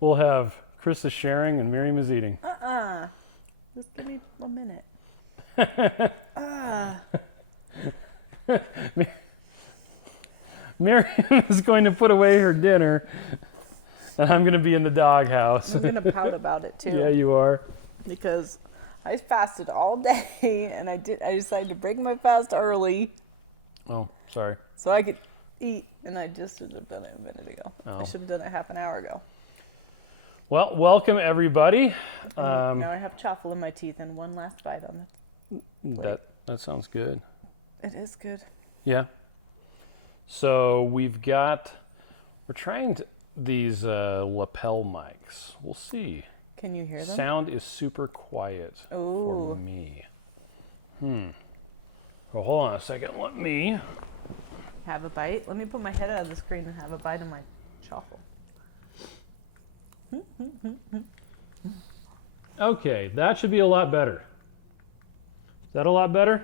We'll have Chris is sharing and Miriam is eating. Just give me a minute. Miriam is going to put away her dinner, and I'm going to be in the doghouse. I'm gonna pout about it too. Yeah, you are. Because I fasted all day, and I decided to break my fast early Oh, sorry. so I could eat, and I just should have done it a minute ago. Oh. I should have done it half an hour ago. Well, welcome everybody. Now I have chaffle in my teeth and one last bite on it. That sounds good. It is good. Yeah. So we're trying these lapel mics. We'll see. Can you hear them? Sound is super quiet for me. Well, hold on a second. Let me. Have a bite. Let me put my head out of the screen and have a bite of my chaffle. Okay, that should be a lot better. Is that a lot better?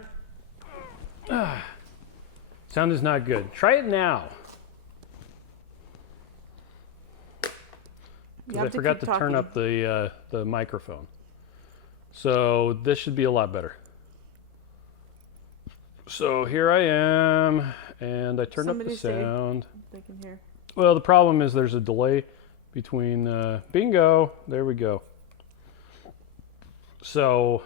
Sound is not good. Try it now. Because I forgot to turn up the microphone. So this should be a lot better. So here I am, and I turned up the sound. They can hear. Well, the problem is there's a delay between bingo. There we go. So,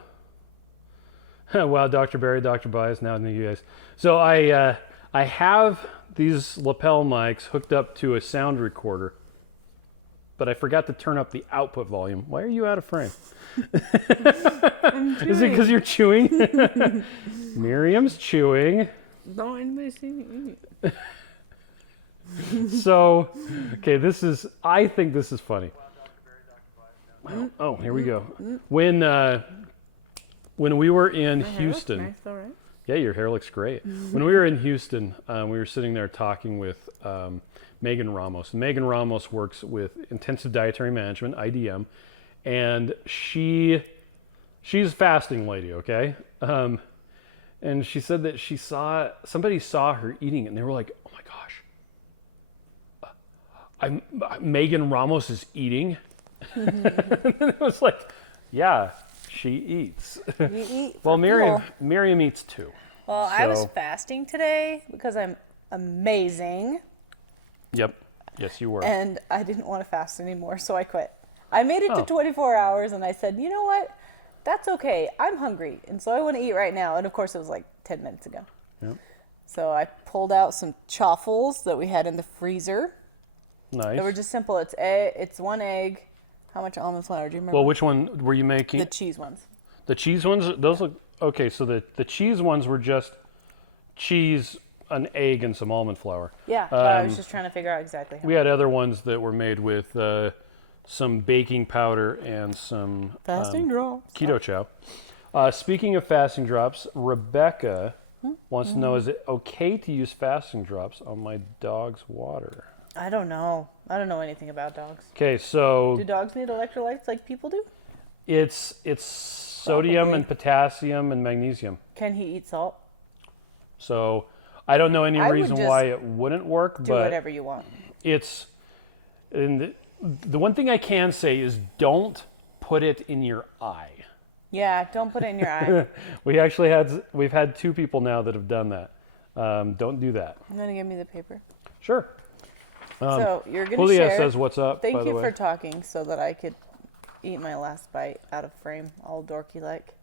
wow, Dr. Barry, Dr. Bias, now you guys. So I have these lapel mics hooked up to a sound recorder, but I forgot to turn up the output volume. Why are you out of frame? Is it because you're chewing? Miriam's chewing. Don't anybody see me eat. So, okay, I think this is funny. Oh, here we go. When we were in Houston, Nice, all right. yeah, your hair looks great. When we were in Houston, we were sitting there talking with Megan Ramos. Megan Ramos works with Intensive Dietary Management, IDM, and she's a fasting lady, okay? And she said that somebody saw her eating it, and they were like, "Oh my gosh, Megan Ramos is eating." And it was like, yeah, she eats. You eat. Well, Miriam eats too. Well, I was fasting today because I'm amazing. Yep. Yes, you were. And I didn't want to fast anymore, so I quit. I made it to 24 hours, and I said, you know what? That's okay. I'm hungry, and so I want to eat right now. And of course, it was like 10 minutes ago. Yep. So I pulled out some chaffles that we had in the freezer. Nice. They were just simple. It's one egg. How much almond flour? Do you remember? Well, which one were you making? The cheese ones. The cheese ones? Those look... Okay, so the cheese ones were just cheese, an egg, and some almond flour. Yeah, but I was just trying to figure out exactly how. We had other ones that were made with some baking powder and some... Fasting drops. Keto Chow. Speaking of fasting drops, Rebecca wants to know, is it okay to use fasting drops on my dog's water? I don't know. I don't know anything about dogs. Okay, so... Do dogs need electrolytes like people do? It's sodium Probably. and potassium and magnesium. Can he eat salt? So I don't know any I would reason just why it wouldn't work, Do but whatever you want. it's... And the one thing I can say is don't put it in your eye. Yeah, don't put it in your eye. We've had 2 people now that have done that. Don't do that. I'm gonna give me the paper. Sure. So you're gonna Julia share. says, "What's up?" Thank by the you way. for talking so that I could eat my last bite out of frame, all dorky like.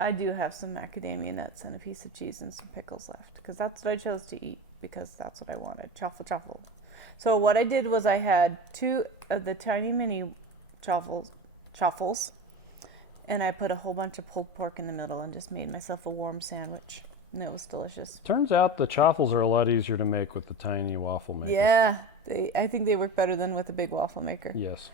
I do have some macadamia nuts and a piece of cheese and some pickles left because that's what I chose to eat because that's what I wanted. Chaffle. So what I did was I had 2 of the tiny mini chaffles, and I put a whole bunch of pulled pork in the middle and just made myself a warm sandwich. And it was delicious. Turns out the chaffles are a lot easier to make with the tiny waffle maker. Yeah, I think they work better than with a big waffle maker. Yes.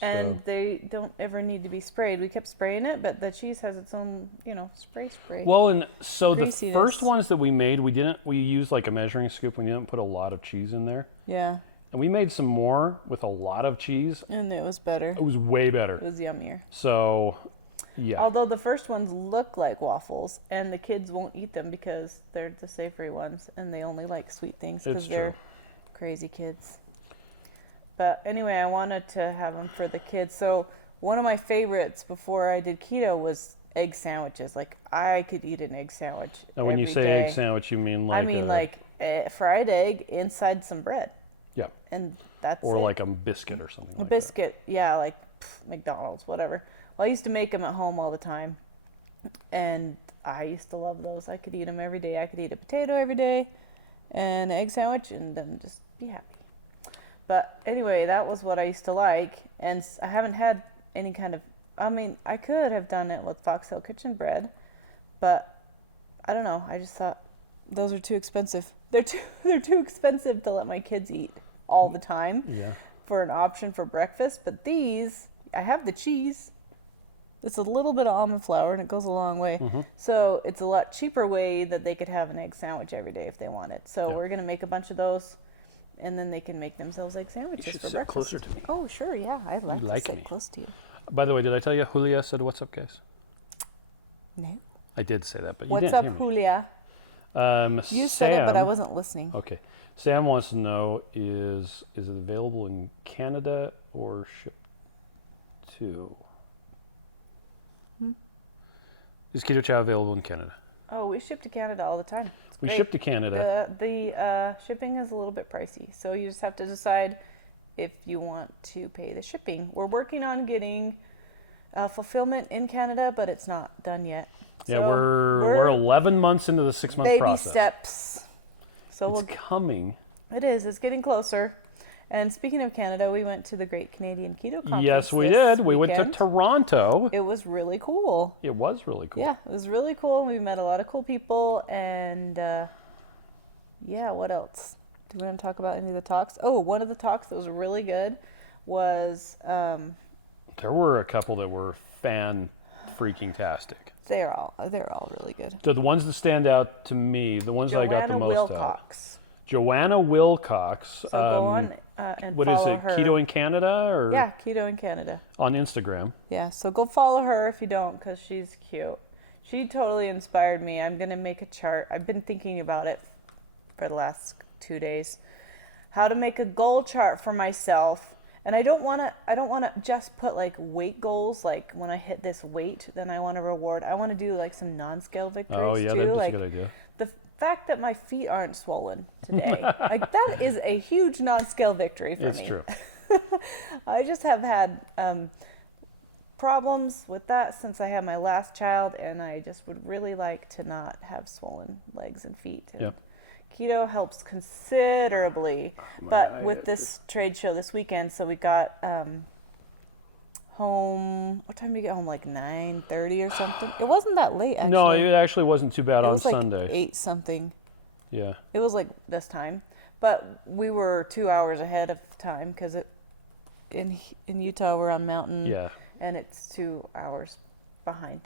And they don't ever need to be sprayed. We kept spraying it, but the cheese has its own, spray. Well, and so Greasiness. the first ones that we made, we used like a measuring scoop. We didn't put a lot of cheese in there. Yeah. And we made some more with a lot of cheese. And it was better. It was way better. It was yummier. So, yeah. Although the first ones look like waffles, and the kids won't eat them because they're the savory ones, and they only like sweet things because they're crazy kids. But anyway, I wanted to have them for the kids. So one of my favorites before I did keto was egg sandwiches. Like I could eat an egg sandwich. Now, when you every say day. egg sandwich, you mean like I mean like a fried egg inside some bread. yeah, And that's or it. like a biscuit or something. A like biscuit, yeah, like McDonald's, whatever. Well, I used to make them at home all the time, and I used to love those. I could eat them every day. I could eat a potato every day, and an egg sandwich, and then just be happy. But anyway, that was what I used to like, and I haven't had any kind of. I mean, I could have done it with Foxhill Kitchen bread, but I don't know. I just thought those are too expensive. They're too expensive to let my kids eat all the time. Yeah. For an option for breakfast, but these, I have the cheese. It's a little bit of almond flour and it goes a long way. Mm-hmm. So it's a lot cheaper way that they could have an egg sandwich every day if they wanted. So Yeah. we're going to make a bunch of those and then they can make themselves egg sandwiches You should for sit breakfast. closer to me. Oh, sure. Yeah. I'd like You to like sit me. close to you. By the way, did I tell you Julia said what's up, guys? No. I did say that, but you What's didn't up, hear me. Julia? You said it, but I wasn't listening. Okay. Sam wants to know is it available in Canada or shipped to? Is Keto Chow available in Canada? Oh, we ship to Canada all the time. It's We great. ship to Canada. The shipping is a little bit pricey, so you just have to decide if you want to pay the shipping. We're working on getting fulfillment in Canada, but it's not done yet. Yeah, So we're 11 months into the 6-month baby process. steps. So It's coming. it is. It's getting closer. And speaking of Canada, we went to the Great Canadian Keto Conference. Yes, we this did. We went to weekend. Toronto. It was really cool. It was really cool. Yeah, it was really cool. We met a lot of cool people, and yeah, what else? Do we want to talk about any of the talks? Oh, one of the talks that was really good was There were a couple that were fan-freaking-tastic. they're all really good. The ones that stand out to me, the ones that I got the Joanna most out. Wilcox. Joanna Wilcox. So go on and What is follow it? her. Keto in Canada or Yeah, Keto in Canada. on Instagram? Yeah, so go follow her if you don't, because she's cute. She totally inspired me. I'm going to make a chart. I've been thinking about it for the last 2 days. How to make a goal chart for myself. And I don't want to just put like weight goals, like when I hit this weight, then I want to reward. I want to do like some non-scale victories Oh yeah, too. that's Like a good idea. the fact that my feet aren't swollen today, like that is a huge non-scale victory for me. It's true. I just have had problems with that since I had my last child, and I just would really like to not have swollen legs and feet. And Yep. keto helps considerably. But with this trade show this weekend, so we got home. What time did we get home? Like 9:30 or something. It wasn't that late actually. No, it actually wasn't too bad It on was like Sunday. 8 something. Yeah. It was like this time, but we were 2 hours ahead of time because in Utah we're on mountain. Yeah. And it's 2 hours behind.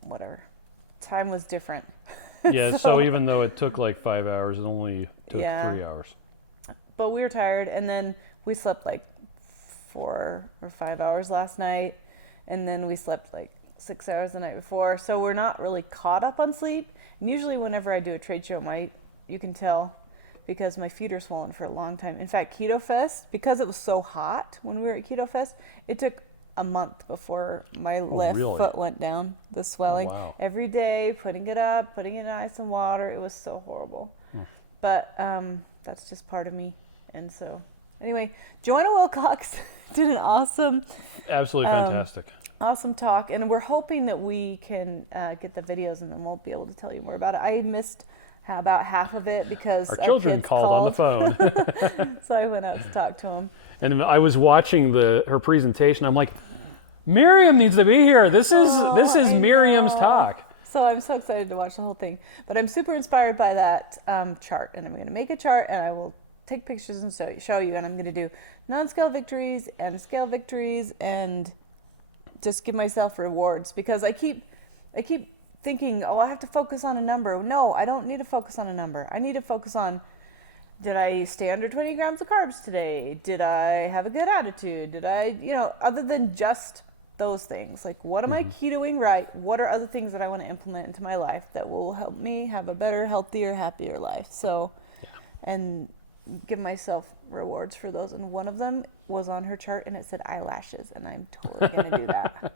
Whatever. Time was different. Yeah. So even though it took like 5 hours, it only took Yeah. 3 hours. But we were tired, and then we slept like 4 or 5 hours last night, and then we slept like 6 hours the night before. So we're not really caught up on sleep. And usually, whenever I do a trade show, you can tell because my feet are swollen for a long time. In fact, Keto Fest, because it was so hot when we were at Keto Fest, it took a month before my left really? foot went down. The swelling wow. every day, putting it up, putting it in ice and water. It was so horrible. But that's just part of me. And so, anyway, Joanna Wilcox did an awesome Absolutely fantastic. awesome talk, and we're hoping that we can get the videos, and then we'll be able to tell you more about it. I missed about half of it because Our children kids called on the phone. So I went out to talk to them. And I was watching her presentation. I'm like, Miriam needs to be here. This is I Miriam's know. talk. So I'm so excited to watch the whole thing. But I'm super inspired by that chart, and I'm going to make a chart, and I will take pictures and show you. And I'm going to do non-scale victories and scale victories, and just give myself rewards because I keep thinking, oh, I have to focus on a number. No, I don't need to focus on a number. I need to focus on, did I stay under 20 grams of carbs today? Did I have a good attitude? Did I, other than just those things, like what am I ketoing right? What are other things that I want to implement into my life that will help me have a better, healthier, happier life? So, and give myself rewards for those. And one of them was on her chart and it said eyelashes, and I'm totally going to do that.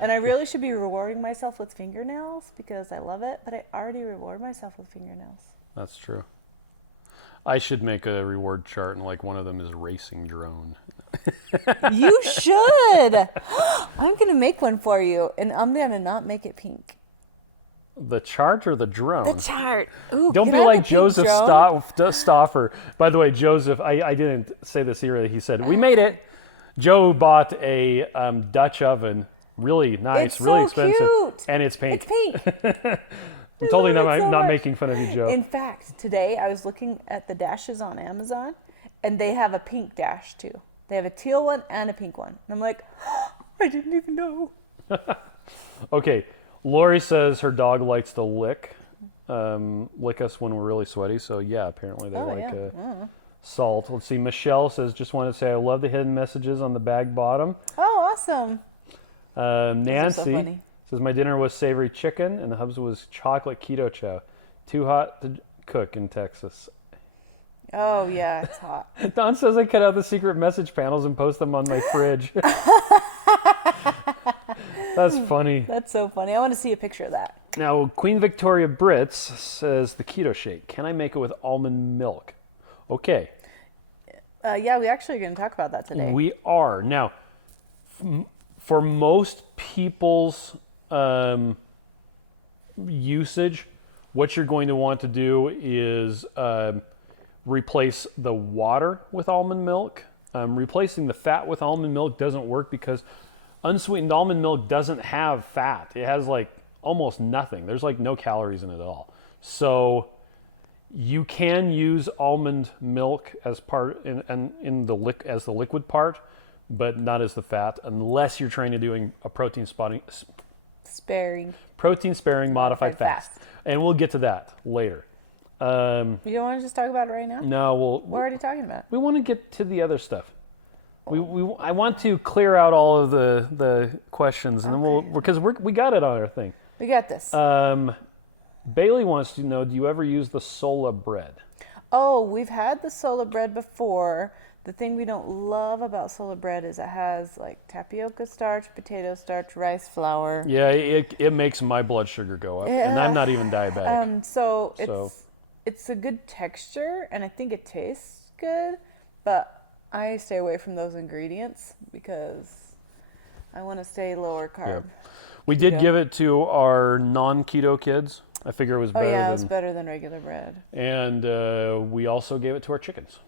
And I really should be rewarding myself with fingernails because I love it, but I already reward myself with fingernails. That's true. I should make a reward chart, and like one of them is racing drone. You should. I'm going to make one for you, and I'm going to not make it pink. The chart or the drone? The chart. Ooh, Don't can be I have like a pink Joseph drone? Stauffer. By the way, Joseph, I didn't say this here. He said, we made it. Joe bought a Dutch oven. Really nice, It's really so expensive. cute. And it's pink. It's pink. I'm totally love it so not much. making fun of you, Joe. In fact, today I was looking at the dashes on Amazon, and they have a pink dash too. They have a teal one and a pink one. And I'm like, I didn't even know. Okay, Lori says her dog likes to lick us when we're really sweaty. So yeah, apparently they salt. Let's see. Michelle says, just wanted to say I love the hidden messages on the bag bottom. Oh, awesome. Nancy so funny. says my dinner was savory chicken and the hubs was chocolate keto chow. Too hot to cook in Texas. Oh, yeah, it's hot. Don says I cut out the secret message panels and post them on my fridge. That's funny. That's so funny. I want to see a picture of that. Now, Queen Victoria Brits says the keto shake. Can I make it with almond milk? Okay. Yeah, we actually are going to talk about that today. We are. Now, for most people's usage, what you're going to want to do is replace the water with almond milk. Replacing the fat with almond milk doesn't work because unsweetened almond milk doesn't have fat. It has like almost nothing. There's like no calories in it at all. So you can use almond milk as part in the liquid part, but not as the fat, unless you're trying to do a protein sparing modified fast. And we'll get to that later. You don't want to just talk about it right now? No, We're already talking about it. we want to get to the other stuff. I want to clear out all of the questions, and then because we got it on our thing. We got this. Bailey wants to know, do you ever use the sola bread? Oh, we've had the sola bread before. The thing we don't love about sola bread is it has like tapioca starch, potato starch, rice flour. Yeah, it makes my blood sugar go up, and I'm not even diabetic. So it's a good texture, and I think it tastes good, but I stay away from those ingredients because I want to stay lower carb. Yeah. We did give it to our non-keto kids. I figure it was better. Oh yeah, it's better than regular bread. And we also gave it to our chickens.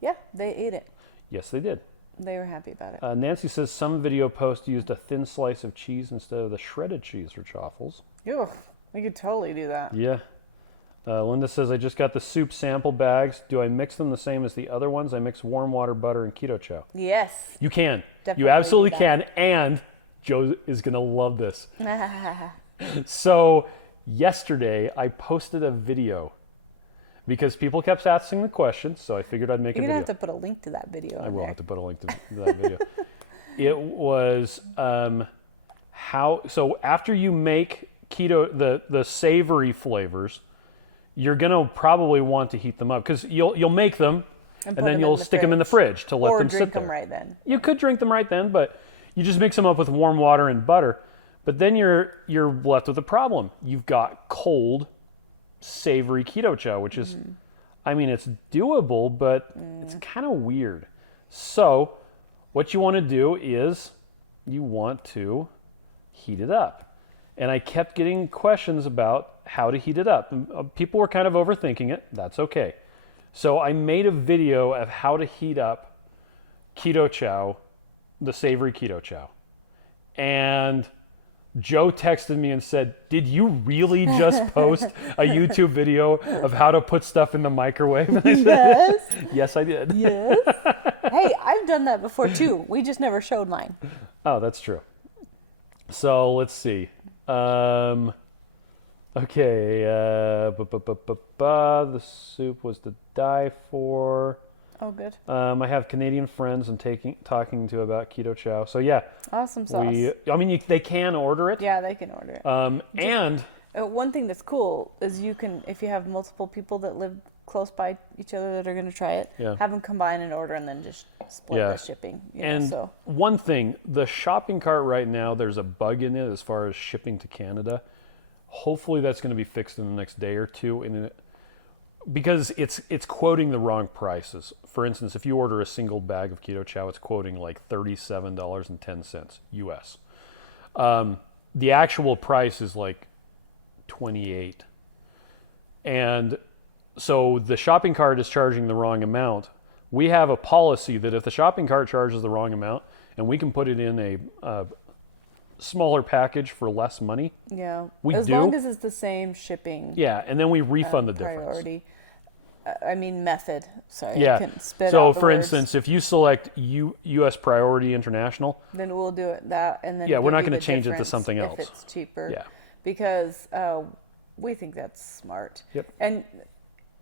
Yeah, they ate it. Yes, they did. They were happy about it. Nancy says some video post used a thin slice of cheese instead of the shredded cheese for chaffles. Ew, we could totally do that. Yeah. Linda says, I just got the soup sample bags. Do I mix them the same as the other ones? I mix warm water, butter, and keto chow. Yes. You can. Definitely you absolutely do can. And Joe is going to love this. So yesterday I posted a video because people kept asking the questions. So I figured I'd make a video. You're going to have to put a link to that video. I will have to put a link to that video. It was so after you make keto, the savory flavors, you're going to probably want to heat them up because you'll make them and then you'll stick them in the fridge to let them sit there. Or drink them right then. You could drink them right then, but you just mix them up with warm water and butter. But then you're left with a problem. You've got cold, savory keto chow, which is, I mean, it's doable, but it's kind of weird. So what you want to do is you want to heat it up. And I kept getting questions about how to heat it up. People were kind of overthinking it. That's okay. So I made a video of how to heat up keto chow, the savory keto chow. And Joe texted me and said, did you really just post a YouTube video of how to put stuff in the microwave? And I said, yes, I did. Yes. Hey, I've done that before too. We just never showed mine. Oh, that's true. So let's see. Okay. The soup was to die for. Oh, good. I have Canadian friends I'm talking to about keto chow. So yeah. Awesome sauce. They can order it. Yeah, they can order it. And one thing that's cool is you can, if you have multiple people that live close by each other that are going to try it. Yeah. Have them combine an order and then just split Yeah. the shipping. And so. one thing, the shopping cart right now, there's a bug in it as far as shipping to Canada. Hopefully that's going to be fixed in the next day or two. Because it's quoting the wrong prices. For instance, if you order a single bag of Keto Chow, it's quoting like $37.10 US. The actual price is like 28. And so the shopping cart is charging the wrong amount. We have a policy that if the shopping cart charges the wrong amount and we can put it in a smaller package for less money, Yeah. we as do. long as it's the same shipping. Yeah, and then we refund the difference. Priority. Method. Sorry, Yeah. I couldn't spit So, out the for words. instance, if you select U.S. Priority International, Then we'll do it that, and then Yeah, we're give not you gonna the change it to difference something else. if it's cheaper. Yeah. Because we think that's smart. Yep. And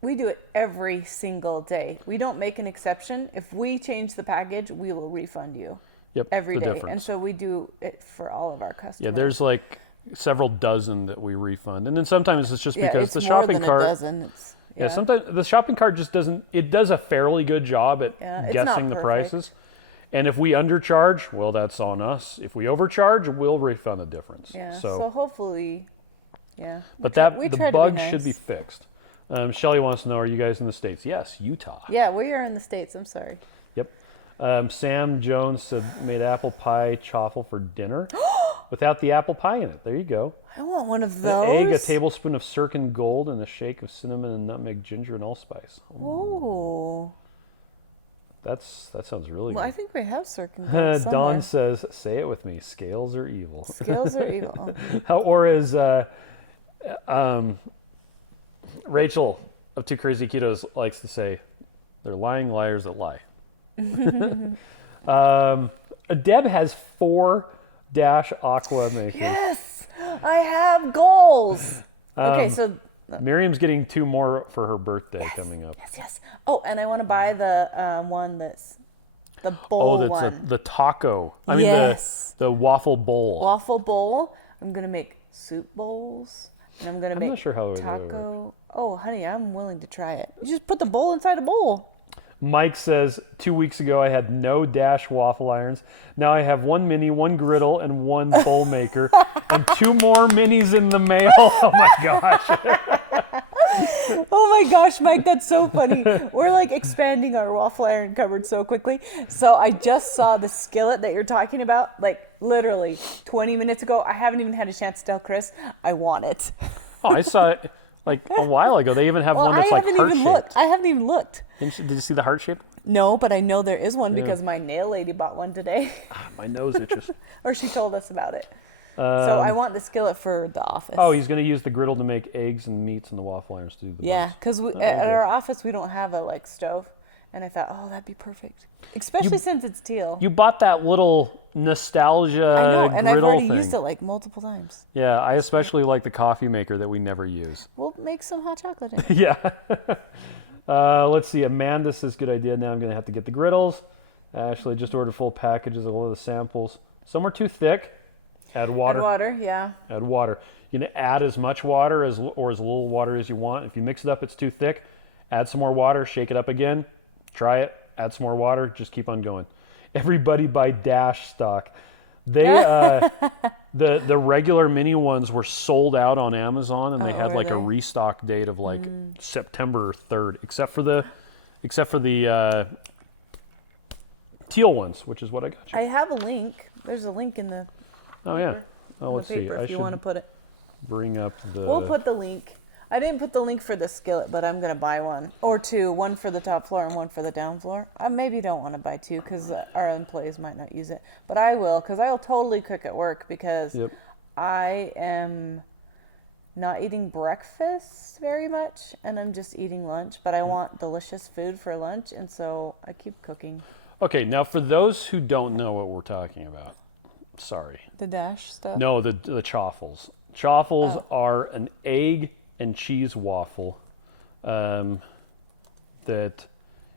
we do it every single day. We don't make an exception. If we change the package, we will refund you yep, every the day. difference. And so we do it for all of our customers. Yeah, there's like several dozen that we refund, and then sometimes it's just because it's the more shopping than cart. a dozen. It's, Yeah, sometimes the shopping cart just doesn't. It does a fairly good job at it's guessing not the perfect. prices. And if we undercharge, well, that's on us. If we overcharge, we'll refund the difference. Yeah. So, So hopefully, yeah. but we the try to be bug nice. should be fixed. Shelly wants to know: are you guys in the States? Yes, Utah. Yeah, we are in the States. I'm sorry. Yep. Sam Jones said made apple pie chaffle for dinner without the apple pie in it. There you go. I want one of An those. egg, a tablespoon of Sirkin Gold, and a shake of cinnamon and nutmeg, ginger, and allspice. Ooh. That sounds really Well, I good. think we have Sirkin Gold somewhere. Dawn says, "Say it with me: scales are evil." Scales are evil. Or as Rachel of Two Crazy Ketos likes to say, "They're lying liars that lie." Deb has 4 Dash Aqua makers. Yes, I have goals. Okay, so Miriam's getting 2 more for her birthday coming up. yes. Oh, and I want to buy the one that's the bowl Oh, that's one. the taco. I mean Yes. the waffle bowl. Waffle bowl. I'm gonna make soup bowls, and I'm gonna make not sure how that taco. Oh, honey, I'm willing to try it. You just put the bowl inside a bowl. Mike says 2 weeks ago I had no Dash waffle irons. Now I have 1 mini, 1 griddle, and 1 bowl maker, and 2 more minis in the mail. Oh my gosh! Oh my gosh, Mike, that's so funny. We're like expanding our waffle iron cupboard so quickly. So I just saw the skillet that you're talking about, like literally 20 minutes ago. I haven't even had a chance to tell Chris I want it. Oh, I saw it like a while ago. They even have one that's like heart shaped. I haven't even looked. Did you see the heart shaped? No, but I know there is one because my nail lady bought one today. My nose itches. Or she told us about it. So I want the skillet for the office. Oh, he's going to use the griddle to make eggs and meats, and the waffle irons to do the yeah, buns. because at our office we don't have a like stove, and I thought, oh, that'd be perfect, especially since it's teal. You bought that little nostalgia I know, and I've griddle already thing. used it like multiple times. Yeah, I especially like the coffee maker that we never use. We'll make some hot chocolate in it. Yeah. Let's see. Amanda says, good idea. Now I'm going to have to get the griddles. Ashley just ordered full packages of all the samples. Some are too thick. Add water. Add water, yeah. Add water. You can add as much water or as little water as you want. If you mix it up, it's too thick. Add some more water. Shake it up again. Try it. Add some more water. Just keep on going. Everybody buy Dash stock. They the regular mini ones were sold out on Amazon, and they had like a restock date of like September 3rd, except for the teal ones, which is what I got you. I have a link. There's a link in the Oh yeah. Oh, in let's the see. paper I if you should want to put it. bring up the. We'll put the link. I didn't put the link for the skillet, but I'm going to buy one. Or 2, one for the top floor and one for the down floor. I maybe don't want to buy 2 because our employees might not use it. But I will, because I'll totally cook at work because Yep. I am not eating breakfast very much and I'm just eating lunch. But I want delicious food for lunch, and so I keep cooking. Okay, now for those who don't know what we're talking about, sorry. The Dash stuff? No, the chaffles. Chaffles are an egg and cheese waffle that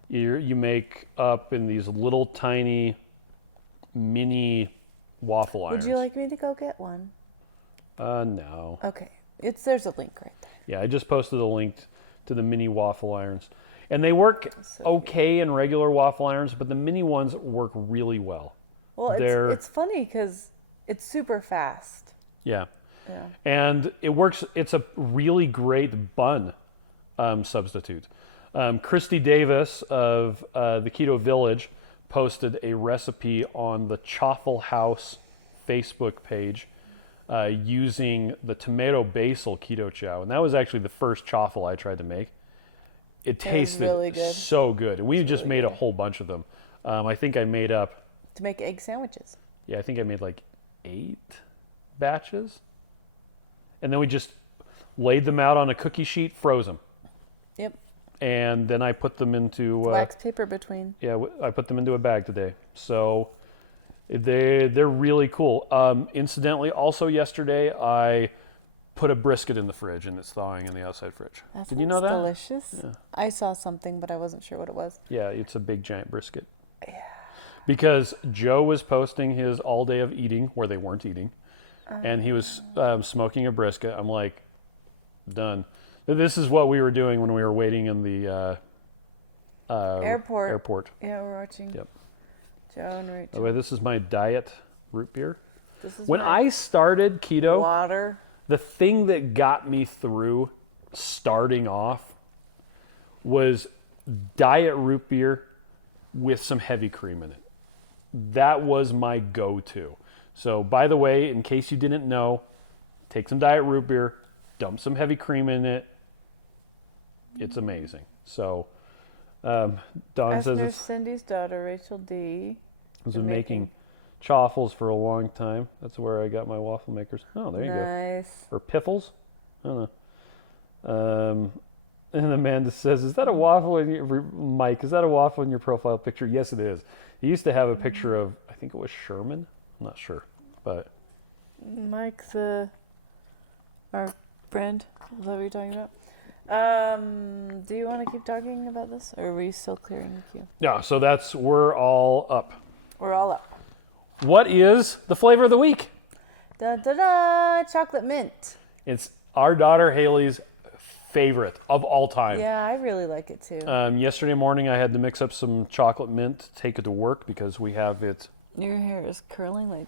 you make up in these little tiny mini waffle irons. Would you like me to go get one? No. Okay. There's a link right there. Yeah, I just posted a link to the mini waffle irons. And they work okay in regular waffle irons, but the mini ones work really well. Well, it's funny because it's super fast. Yeah. Yeah. And it works. It's a really great bun substitute. Christy Davis of the Keto Village posted a recipe on the Chaffle House Facebook page using the tomato basil keto chow. And that was actually the first chaffle I tried to make. It tasted really good. so good. We just really made good. a whole bunch of them. I think I made up, To make egg sandwiches. I think I made like 8 batches. And then we just laid them out on a cookie sheet, froze them. Yep. And then I put them into... wax paper between. Yeah, I put them into a bag today. So they're really cool. Incidentally, also yesterday, I put a brisket in the fridge, and it's thawing in the outside fridge. Did you know that? Delicious. Yeah. I saw something, but I wasn't sure what it was. Yeah, it's a big, giant brisket. Yeah. Because Joe was posting his all day of eating, where they weren't eating, and he was smoking a brisket. I'm like, done. This is what we were doing when we were waiting in the airport. Yeah, we're watching. Yep. Joe and Rachel. By the way, this is my diet root beer. This is When my I started keto, water. the thing that got me through starting off was diet root beer with some heavy cream in it. That was my go-to. So, by the way, in case you didn't know, take some diet root beer, dump some heavy cream in it. It's amazing. So, Dawn says Nurse Cindy's daughter, Rachel D. has been making chaffles for a long time. That's where I got my waffle makers. Oh, there you go. Nice. Or piffles. I don't know. And Amanda says, is that a waffle in your, Mike, is that a waffle in your profile picture? Yes, it is. He used to have a picture of, I think it was Sherman. I'm not sure, but. Mike's our friend. Is that what you're talking about? Do you want to keep talking about this, or are we still clearing the queue? Yeah, so we're all up. We're all up. What is the flavor of the week? Da da da! Chocolate mint. It's our daughter Haley's favorite of all time. Yeah, I really like it too. Yesterday morning I had to mix up some chocolate mint, take it to work because we have it. Your hair is curling like.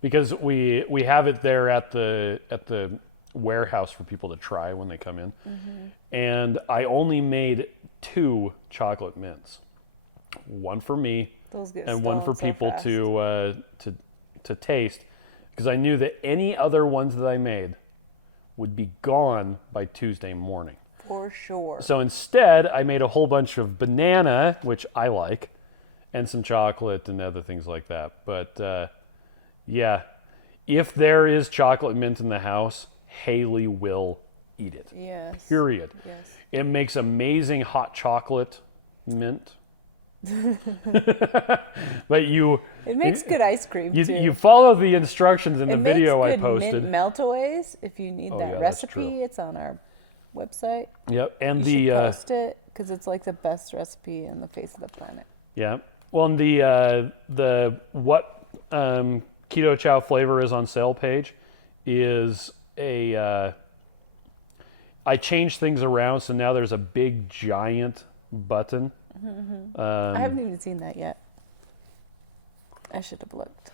Because we have it there at the warehouse for people to try when they come in. Mm-hmm. And I only made 2 chocolate mints. One for me and one for people to taste, because I knew that any other ones that I made would be gone by Tuesday morning. For sure. So instead, I made a whole bunch of banana, which I like, and some chocolate and other things like that. But yeah, if there is chocolate mint in the house, Haley will eat it. Yes. Period. Yes. It makes amazing hot chocolate mint. But it makes good ice cream too. You follow the instructions in the video I posted. It makes good mint meltaways. If you need that recipe, true. it's on our website. Yep, and you should post it because it's like the best recipe on the face of the planet. Yeah. Well, and the what Keto Chow flavor is on sale page is I changed things around, so now there's a big giant button. Mm-hmm. I haven't even seen that yet. I should have looked.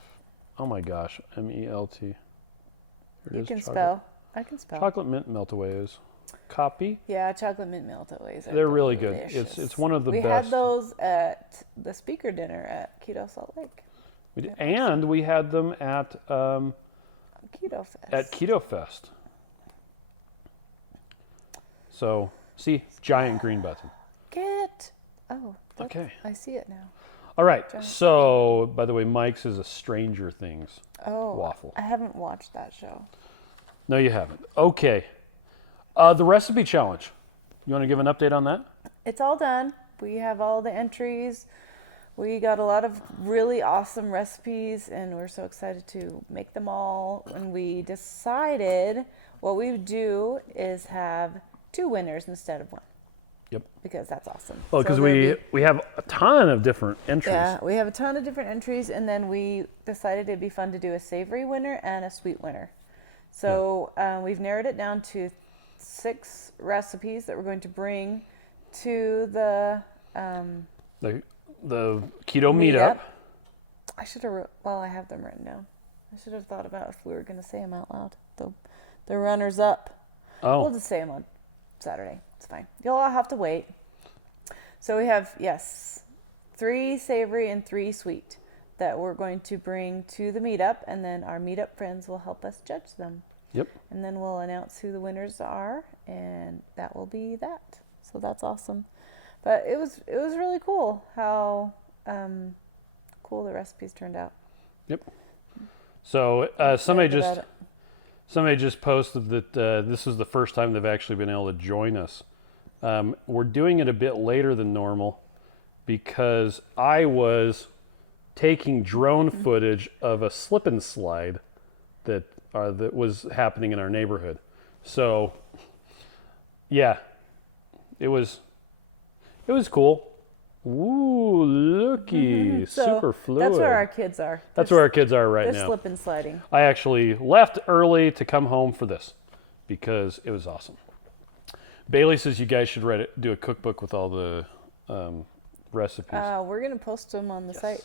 Oh my gosh, MELT. You can spell. I can spell. Chocolate mint meltaways. Copy. Yeah, chocolate mint meltaways. They're really good. It's one of the best. We had those at the speaker dinner at Keto Salt Lake. We did, and we had them at Keto Fest. At Keto Fest. So, see, giant green button. Okay. I see it now. All right. So, by the way, Mike's is a Stranger Things waffle. I haven't watched that show. No, you haven't. Okay. The recipe challenge. You want to give an update on that? It's all done. We have all the entries. We got a lot of really awesome recipes, and we're so excited to make them all. And we decided what we would do is have 2 winners instead of 1. Yep. Because that's awesome. Well, because we have a ton of different entries. Yeah, we have a ton of different entries, and then we decided it'd be fun to do a savory winner and a sweet winner. So we've narrowed it down to 6 recipes that we're going to bring to the The keto meetup. I should have. Well, I have them written down. I should have thought about if we were going to say them out loud. The runners up. Oh. We'll just say them on Saturday. It's fine. You'll all have to wait. So we have 3 savory and 3 sweet that we're going to bring to the meetup, and then our meetup friends will help us judge them. Yep. And then we'll announce who the winners are, and that will be that. So that's awesome. But it was really cool how cool the recipes turned out. Yep. So somebody just posted that this is the first time they've actually been able to join us. We're doing it a bit later than normal because I was taking drone footage of a slip and slide that was happening in our neighborhood. So, yeah, it was cool. Ooh, looky, super fluid. That's where our kids are. That's where our kids are right now. They're slip and sliding. I actually left early to come home for this because it was awesome. Bailey says you guys should do a cookbook with all the recipes. We're going to post them on the site.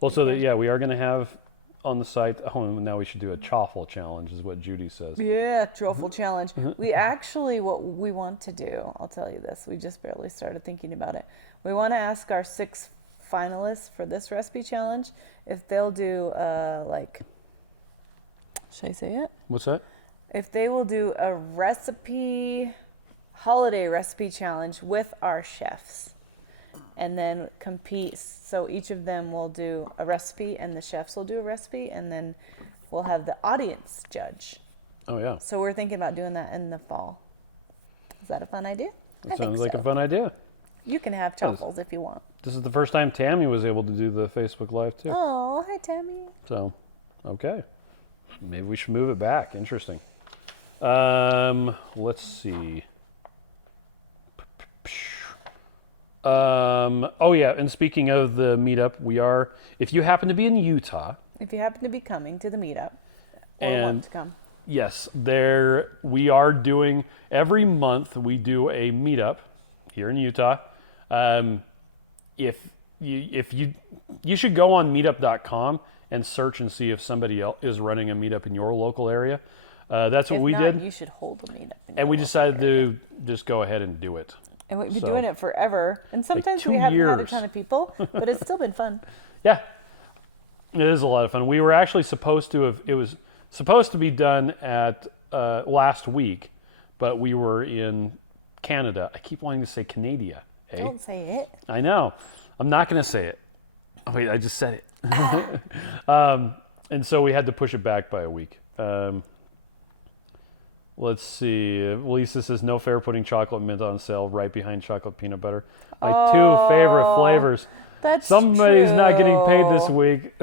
Well, so we are going to have on the site. Oh, and now we should do a chaffle challenge, is what Judy says. Yeah, truffle challenge. We actually, what we want to do, I'll tell you this. We just barely started thinking about it. We want to ask our 6 finalists for this recipe challenge if they'll do should I say it? What's that? If they will do a holiday recipe challenge with our chefs. And then compete. So each of them will do a recipe, and the chefs will do a recipe, and then we'll have the audience judge. Oh, yeah. So we're thinking about doing that in the fall. Is that a fun idea? That sounds like a fun idea. You can have chaffles if you want. This is the first time Tammy was able to do the Facebook Live, too. Oh, hi, Tammy. So, okay. Maybe we should move it back. Interesting. Let's see. And speaking of the meetup, if you happen to be in Utah. If you happen to be coming to the meetup or want to come. Yes, we are doing, every month we do a meetup here in Utah. If you should go on meetup.com and search and see if somebody else is running a meetup in your local area. That's what we did. You should hold a meetup. And we decided to just go ahead and do it. And we've been doing it forever. And sometimes we haven't had a ton of people, but it's still been fun. Yeah, it is a lot of fun. We were actually it was supposed to be done at last week, but we were in Canada. I keep wanting to say Canada. Eh? Don't say it. I know. I'm not going to say it. Oh, wait, I just said it. And so we had to push it back by a week. Let's see. Lisa says, no fair putting chocolate mint on sale right behind chocolate peanut butter. My 2 favorite flavors. That's Somebody's true. not getting paid this week.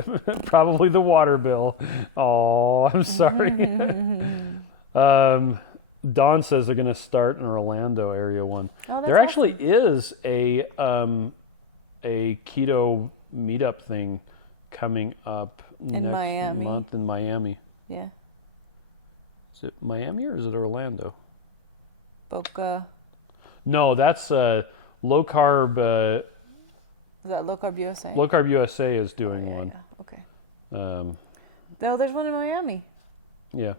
Probably the water bill. Oh, I'm sorry. Dawn says they're going to start an Orlando area one. Oh, that's there actually is a keto meetup thing coming up next month in Miami. Yeah. Is it Miami or is it Orlando? Boca. No, that's low carb. Is that Low Carb USA? Low Carb USA is doing one. Yeah. Okay. No, there's one in Miami. Yeah.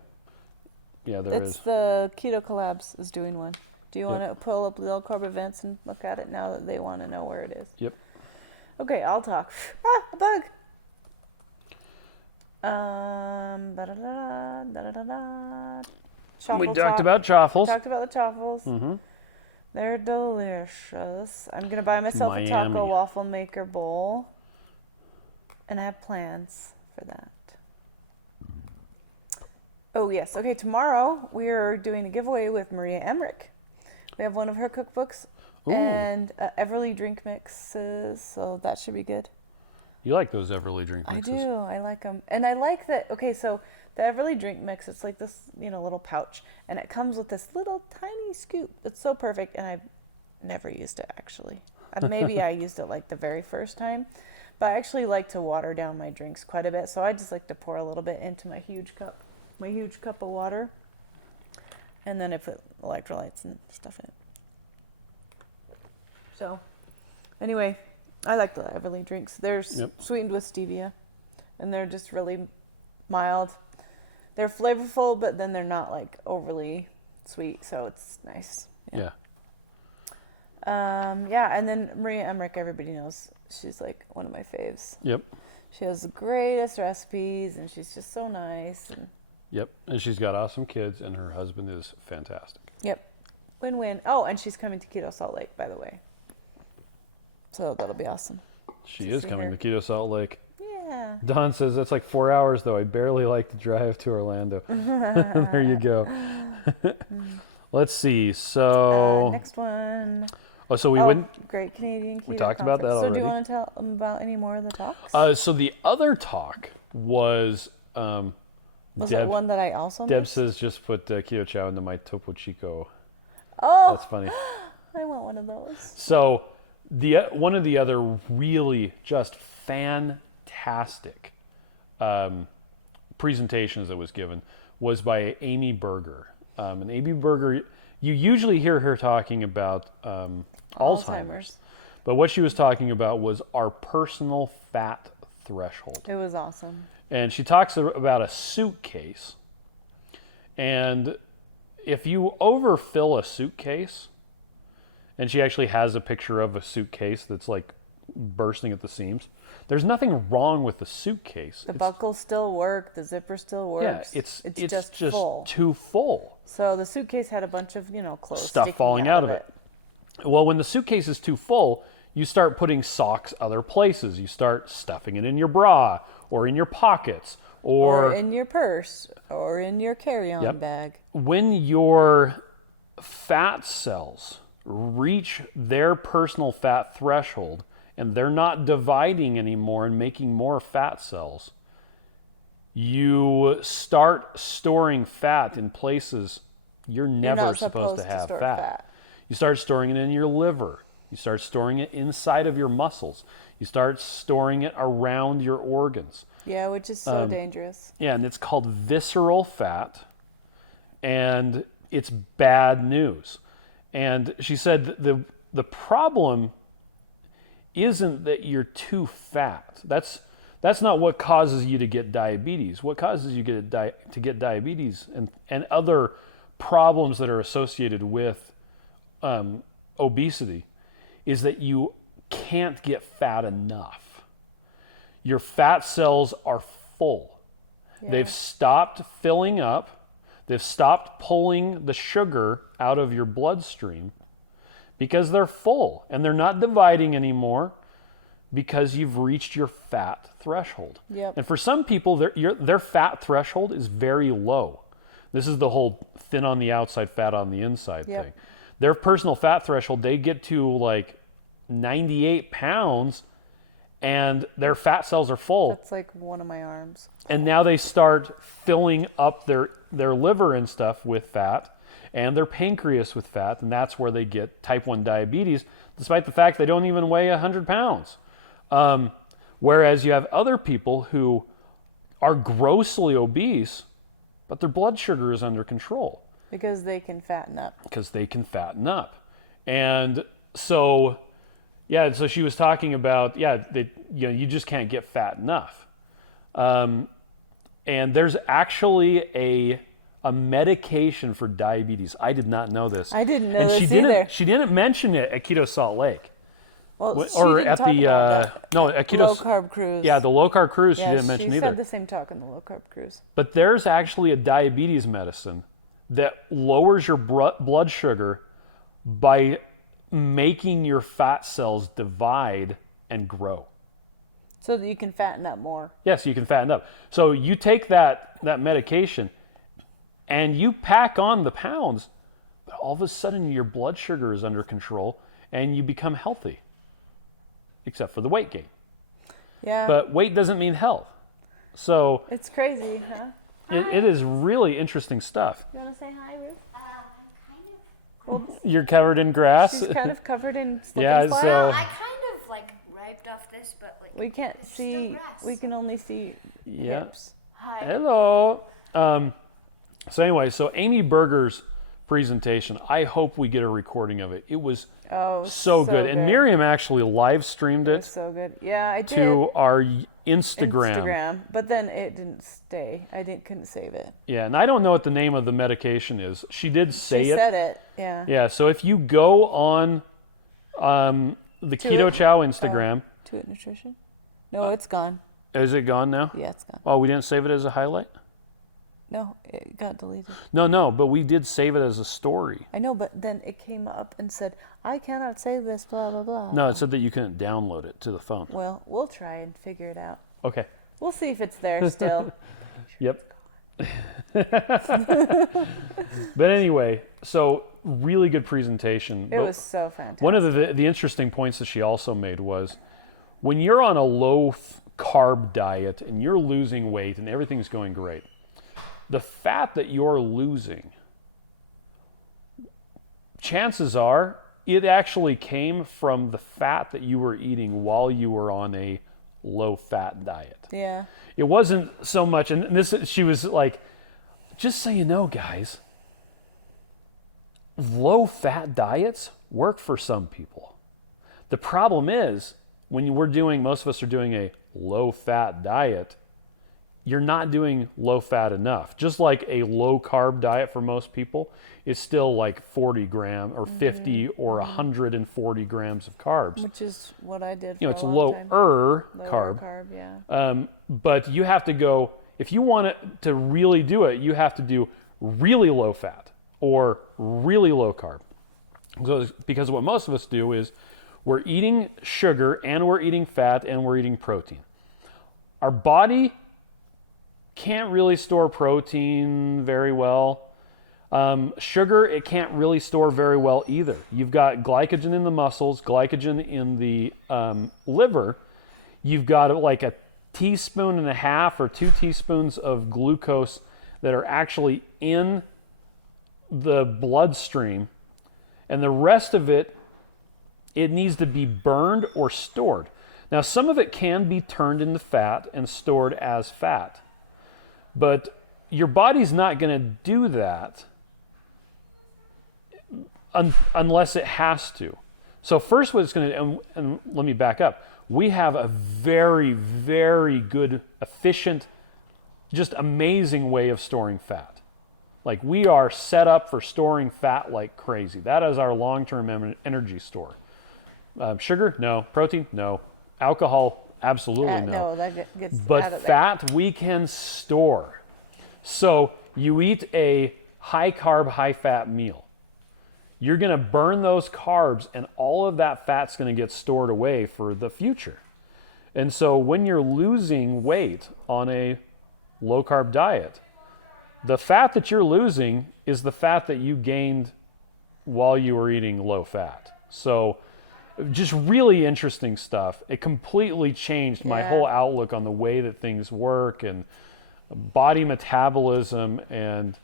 Yeah, there is. It's the Keto Collabs is doing one. Do you want to pull up Low Carb events and look at it now that they want to know where it is? Yep. Okay, I'll talk. A bug. We talked about chaffles. Talked about the chaffles. Mm-hmm. They're delicious. I'm going to buy myself a taco waffle maker bowl. And I have plans for that. Oh, yes. Okay, tomorrow we are doing a giveaway with Maria Emmerich. We have one of her cookbooks. Ooh. And Everly drink mixes, so that should be good. You like those Everly drink mixes? I do. I like them. And I like that. Okay, so the Everly drink mix, it's like this, little pouch. And it comes with this little tiny scoop. It's so perfect. And I've never used it, actually. Maybe I used it like the very first time. But I actually like to water down my drinks quite a bit. So I just like to pour a little bit into my huge cup of water. And then I put electrolytes and stuff in it. So, anyway, I like the Everly drinks. They're sweetened with stevia, and they're just really mild. They're flavorful, but then they're not like overly sweet, so it's nice. Yeah. And then Maria Emmerich, everybody knows she's like one of my faves. Yep. She has the greatest recipes, and she's just so nice. And Yep. And she's got awesome kids, and her husband is fantastic. Yep. Win-win. Oh, and she's coming to Keto Salt Lake, by the way. So that'll be awesome. She is coming to Keto Salt Lake. Yeah. Don says, that's like 4 hours, though. I barely like to drive to Orlando. There you go. Let's see. So next one. Oh, so we went. Great Canadian Keto We talked about that Conference. already. So do you want to tell them about any more of the talks? So the other talk was. Was it one that I also Deb missed? says just put Keto Chow into my Topo Chico. Oh, That's funny. I want one of those. So one of the other really just fantastic presentations that was given was by Amy Berger. And Amy Berger, you usually hear her talking about Alzheimer's. But what she was talking about was our personal fat threshold. It was awesome. And she talks about a suitcase. And if you overfill a suitcase, and she actually has a picture of a suitcase that's like bursting at the seams, there's nothing wrong with the suitcase. The buckles still work. The zipper still works. Yeah, it's just full. too full. So the suitcase had a bunch of, clothes Stuff falling out of it. Well, when the suitcase is too full, you start putting socks other places. You start stuffing it in your bra or in your pockets or in your purse or in your carry-on bag. When your fat cells reach their personal fat threshold and they're not dividing anymore and making more fat cells, you start storing fat in places you're never supposed to have fat. You start storing it in your liver. You start storing it inside of your muscles. You start storing it around your organs. Yeah, which is so dangerous. Yeah, and it's called visceral fat, and it's bad news. And she said the problem isn't that you're too fat. That's not what causes you to get diabetes. What causes you to get diabetes and other problems that are associated with obesity is that you can't get fat enough. Your fat cells are full. Yeah. They've stopped filling up. They've stopped pulling the sugar out of your bloodstream because they're full and they're not dividing anymore because you've reached your fat threshold. Yep. And for some people, their fat threshold is very low. This is the whole thin on the outside, fat on the inside thing. Their personal fat threshold, they get to like 98 pounds and their fat cells are full. That's like one of my arms. And now they start filling up their liver and stuff with fat and their pancreas with fat, and that's where they get type 1 diabetes, despite the fact they don't even weigh 100 pounds. Whereas you have other people who are grossly obese, but their blood sugar is under control. Because they can fatten up. And so, so she was talking about, you just can't get fat enough. And there's actually a medication for diabetes. I did not know this. I didn't know this either. She didn't mention it at Keto Salt Lake. Well, or at the at Keto low carb cruise. Yeah, the low carb cruise. She didn't mention either. She said the same talk on the low carb cruise. But there's actually a diabetes medicine that lowers your blood sugar by making your fat cells divide and grow. So that you can fatten up more. Yes, you can fatten up. So you take that medication and you pack on the pounds, but all of a sudden your blood sugar is under control and you become healthy. Except for the weight gain. Yeah. But weight doesn't mean health. So it's crazy, huh? It is really interesting stuff. You want to say hi, Ruth? You're covered in grass. She's kind of covered in slip and slide. Well, I kind of wiped off this, but we can't see. We can only see hips. Hi. Hello. So anyway, so Amy Berger's presentation. I hope we get a recording of it. It was Oh, so good. And Miriam actually live streamed It was it so good. Yeah, I did. to our Instagram. Instagram, but then it didn't stay. Couldn't save it. Yeah, and I don't know what the name of the medication is. She did say She it. said it. Yeah. Yeah, so if you go on the Keto Chow Instagram. To It Nutrition? No, it's gone. Is it gone now? Yeah, it's gone. Oh, we didn't save it as a highlight? No, it got deleted. No, but we did save it as a story. I know, but then it came up and said, I cannot save this, blah, blah, blah. No, it said that you couldn't download it to the phone. Well, we'll try and figure it out. Okay. We'll see if it's there still. Yep. But anyway, so really good presentation. It was so fantastic. One of the interesting points that she also made was when you're on a low carb diet and you're losing weight and everything's going great, the fat that you're losing, chances are it actually came from the fat that you were eating while you were on a low fat diet. Yeah. It wasn't so much, and this, she was like, just so you know, guys, low fat diets work for some people. The problem is when most of us are doing a low fat diet, you're not doing low fat enough. Just like a low carb diet for most people is still like 40 grams or 50 or 140 grams of carbs. Which is what I did for You know, it's a long time. lower Lower carb. carb, yeah. But you have to go, if you want it to really do it, you have to do really low fat or really low carb. So, because what most of us do is we're eating sugar and we're eating fat and we're eating protein. Our body can't really store protein very well. Sugar, it can't really store very well either. You've got glycogen in the muscles, glycogen in the liver. You've got like a teaspoon and a half or 2 teaspoons of glucose that are actually in the bloodstream. And the rest of it needs to be burned or stored. Now, some of it can be turned into fat and stored as fat. But your body's not going to do that unless it has to. So first what it's going to do, and let me back up. We have a very, very good, efficient, just amazing way of storing fat. Like we are set up for storing fat like crazy. That is our long-term energy store. Sugar? No. Protein? No. Alcohol? Absolutely no. No, that gets But out of there. fat we can store. So you eat a high carb, high fat meal. You're going to burn those carbs and all of that fat's going to get stored away for the future. And so when you're losing weight on a low carb diet, the fat that you're losing is the fat that you gained while you were eating low fat. So just really interesting stuff. It completely changed my whole outlook on the way that things work and body metabolism. And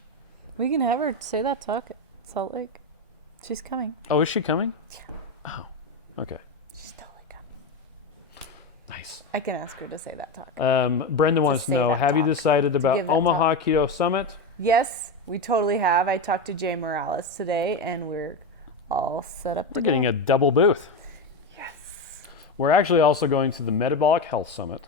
We can have her say that talk at Salt Lake. She's coming. oh, is she coming? Yeah. Oh, okay. She's totally coming. Nice. I can ask her to say that talk. Brenda wants to say know, that have you talk. decided about give that Omaha Keto Summit? Yes, we totally have. I talked to Jay Morales today, and we're all set up to We're go. getting a double booth. Yes. We're actually also going to the Metabolic Health Summit,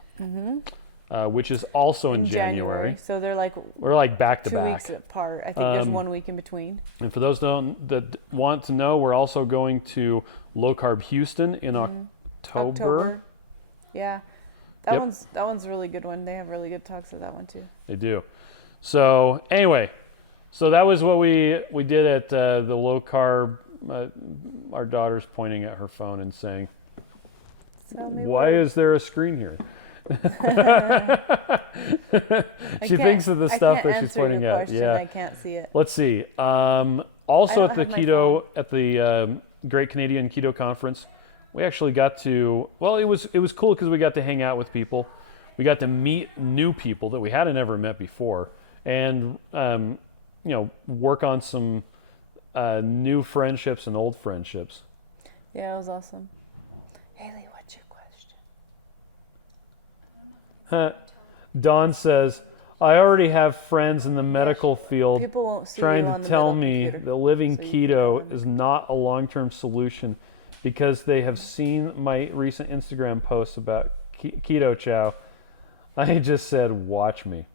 which is also in January. So they're like We're like back to 2 back. weeks apart. I think there's 1 week in between. And for those that want to know, we're also going to Low Carb Houston in October. Yeah. That Yep. one's a really good one. They have really good talks at that one too. They do. So anyway, so that was what we did at the low carb. Our daughter's pointing at her phone and saying, Tell me "Why what- is there a screen here?" She thinks of the I stuff can't that she's answer pointing your at. question. Yeah. I can't see it. Let's see. I Also don't at the have my keto at the Great Canadian Keto Conference, we actually got to. Well, it was cool because we got to hang out with people. We got to meet new people that we hadn't ever met before, and work on some new friendships and old friendships. Yeah, it was awesome. Haley, what's your question? Dawn says, I already have friends in the medical field People won't see trying you to on the tell middle me computer, that living so you can go keto on it. is not a long-term solution because they have seen my recent Instagram posts about Keto Chow. I just said, watch me.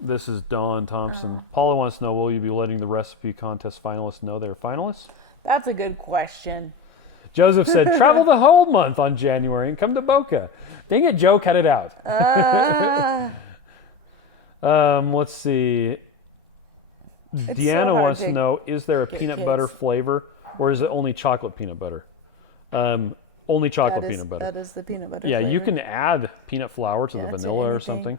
This is Dawn Thompson. Paula wants to know, will you be letting the recipe contest finalists know they're finalists? That's a good question. Joseph said, travel the whole month on January and come to Boca. Dang it, Joe, cut it out. Let's see. It's so Deanna hard wants to to know, is there a get peanut kids. butter flavor or is it only chocolate peanut butter? Only chocolate peanut butter. That is the peanut butter Yeah, flavor. you can add peanut flour to Yeah, the to vanilla or anything.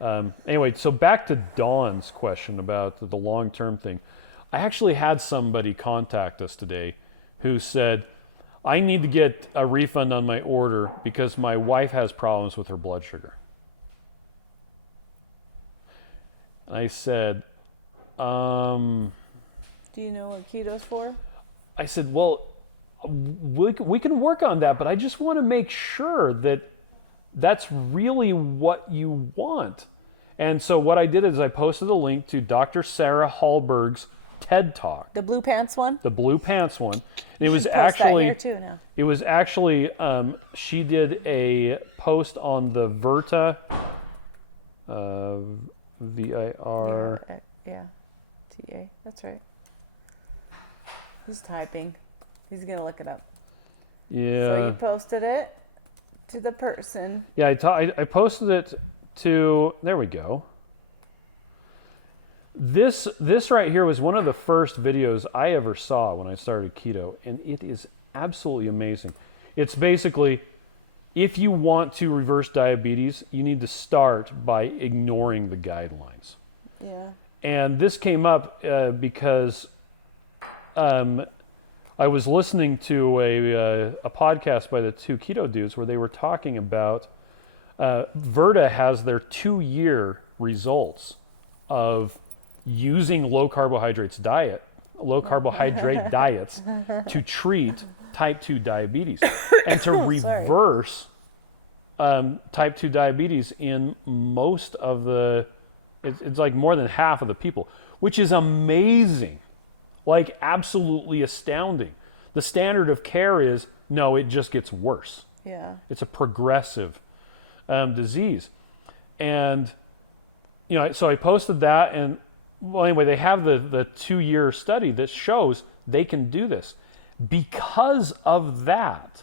something. Anyway, so back to Dawn's question about the long-term thing. I actually had somebody contact us today who said, I need to get a refund on my order because my wife has problems with her blood sugar. And I said, Do you know what keto's for? I said, well, we can work on that, but I just want to make sure that that's really what you want. And so what I did is I posted a link to Dr. Sarah Hallberg's TED Talk, The blue pants one? the blue pants one. And it was Post that actually, here too now. it was actually, she did a post on the Virta, VIR. Yeah. TA. That's right. He's typing. He's gonna look it up. Yeah. So you posted it to the person. Yeah, I posted it to, there we go. This right here was one of the first videos I ever saw when I started keto, and it is absolutely amazing. It's basically, if you want to reverse diabetes, you need to start by ignoring the guidelines. Yeah. And this came up because I was listening to a podcast by the two keto dudes where they were talking about Virta has their 2-year results of using low carbohydrate diets to treat type 2 diabetes and to reverse type 2 diabetes in most of the, it's like more than half of the people, which is amazing, like absolutely astounding. The standard of care is, no, it just gets worse. Yeah. It's a progressive disease. And, you know, so I posted that, and well, anyway, they have the 2-year study that shows they can do this. Because of that,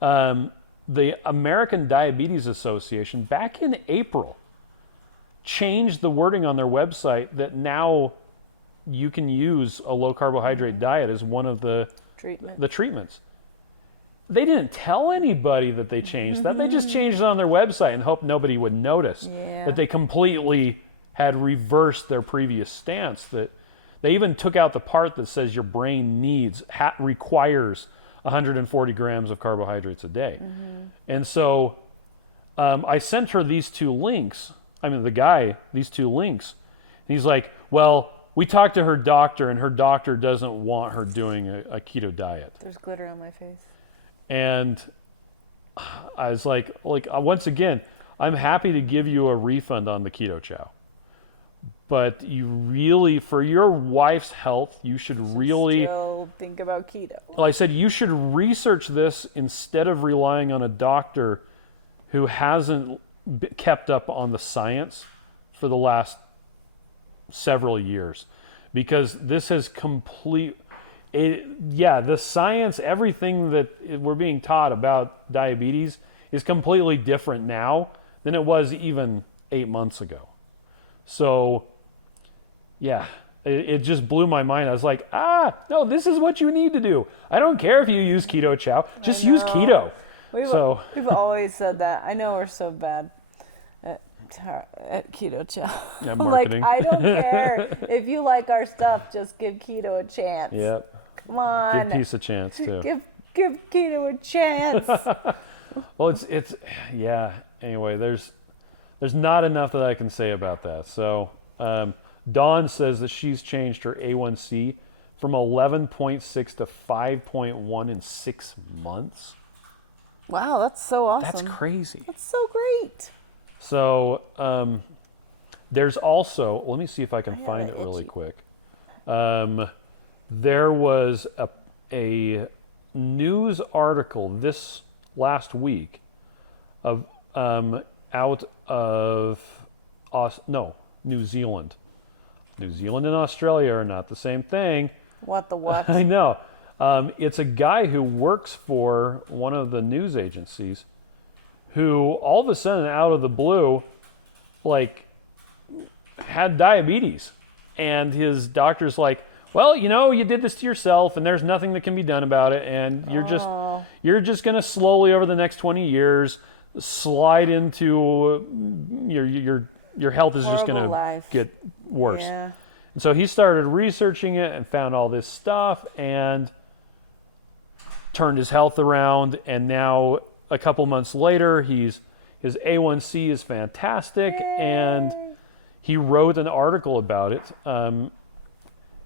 the American Diabetes Association back in April changed the wording on their website that now you can use a low carbohydrate diet as one of the treatments. They didn't tell anybody that they changed that. They just changed it on their website and hoped nobody would notice that they completely had reversed their previous stance. That they even took out the part that says your brain requires 140 grams of carbohydrates a day. And so I sent her these two links. I mean, the guy, these two links. And he's like, well, we talked to her doctor, and her doctor doesn't want her doing a keto diet. There's glitter on my face. And I was like, once again, I'm happy to give you a refund on the Keto Chow. But you really, for your wife's health, you should really Still think about keto. Well, I said you should research this instead of relying on a doctor who hasn't kept up on the science for the last several years, because this has the science, everything that we're being taught about diabetes is completely different now than it was even 8 months ago. So, yeah, it just blew my mind. I was like, no, this is what you need to do. I don't care if you use Keto Chow, just use keto. We've always said that. I know we're so bad at Keto Chow. Yeah, I'm marketing. like, I don't care if you like our stuff. Just give keto a chance. Yep. Come on. Give peace a chance too. Give keto a chance. Well, it's yeah. Anyway, there's not enough that I can say about that. So Dawn says that she's changed her A1C from 11.6 to 5.1 in 6 months. Wow, that's so awesome. That's crazy. That's so great. So there's also, let me see if I can I got find it it really itchy. quick. There was a news article this last week of out of New Zealand. New Zealand and Australia are not the same thing. What the what? I know. It's a guy who works for one of the news agencies who all of a sudden out of the blue like had diabetes, and his doctor's like, well, you did this to yourself and there's nothing that can be done about it, and you're just going to slowly over the next 20 years slide into your health is just going Horrible to life. get worse. Yeah. And so he started researching it and found all this stuff and turned his health around, and now a couple months later his A1C is fantastic. Yay. And he wrote an article about it.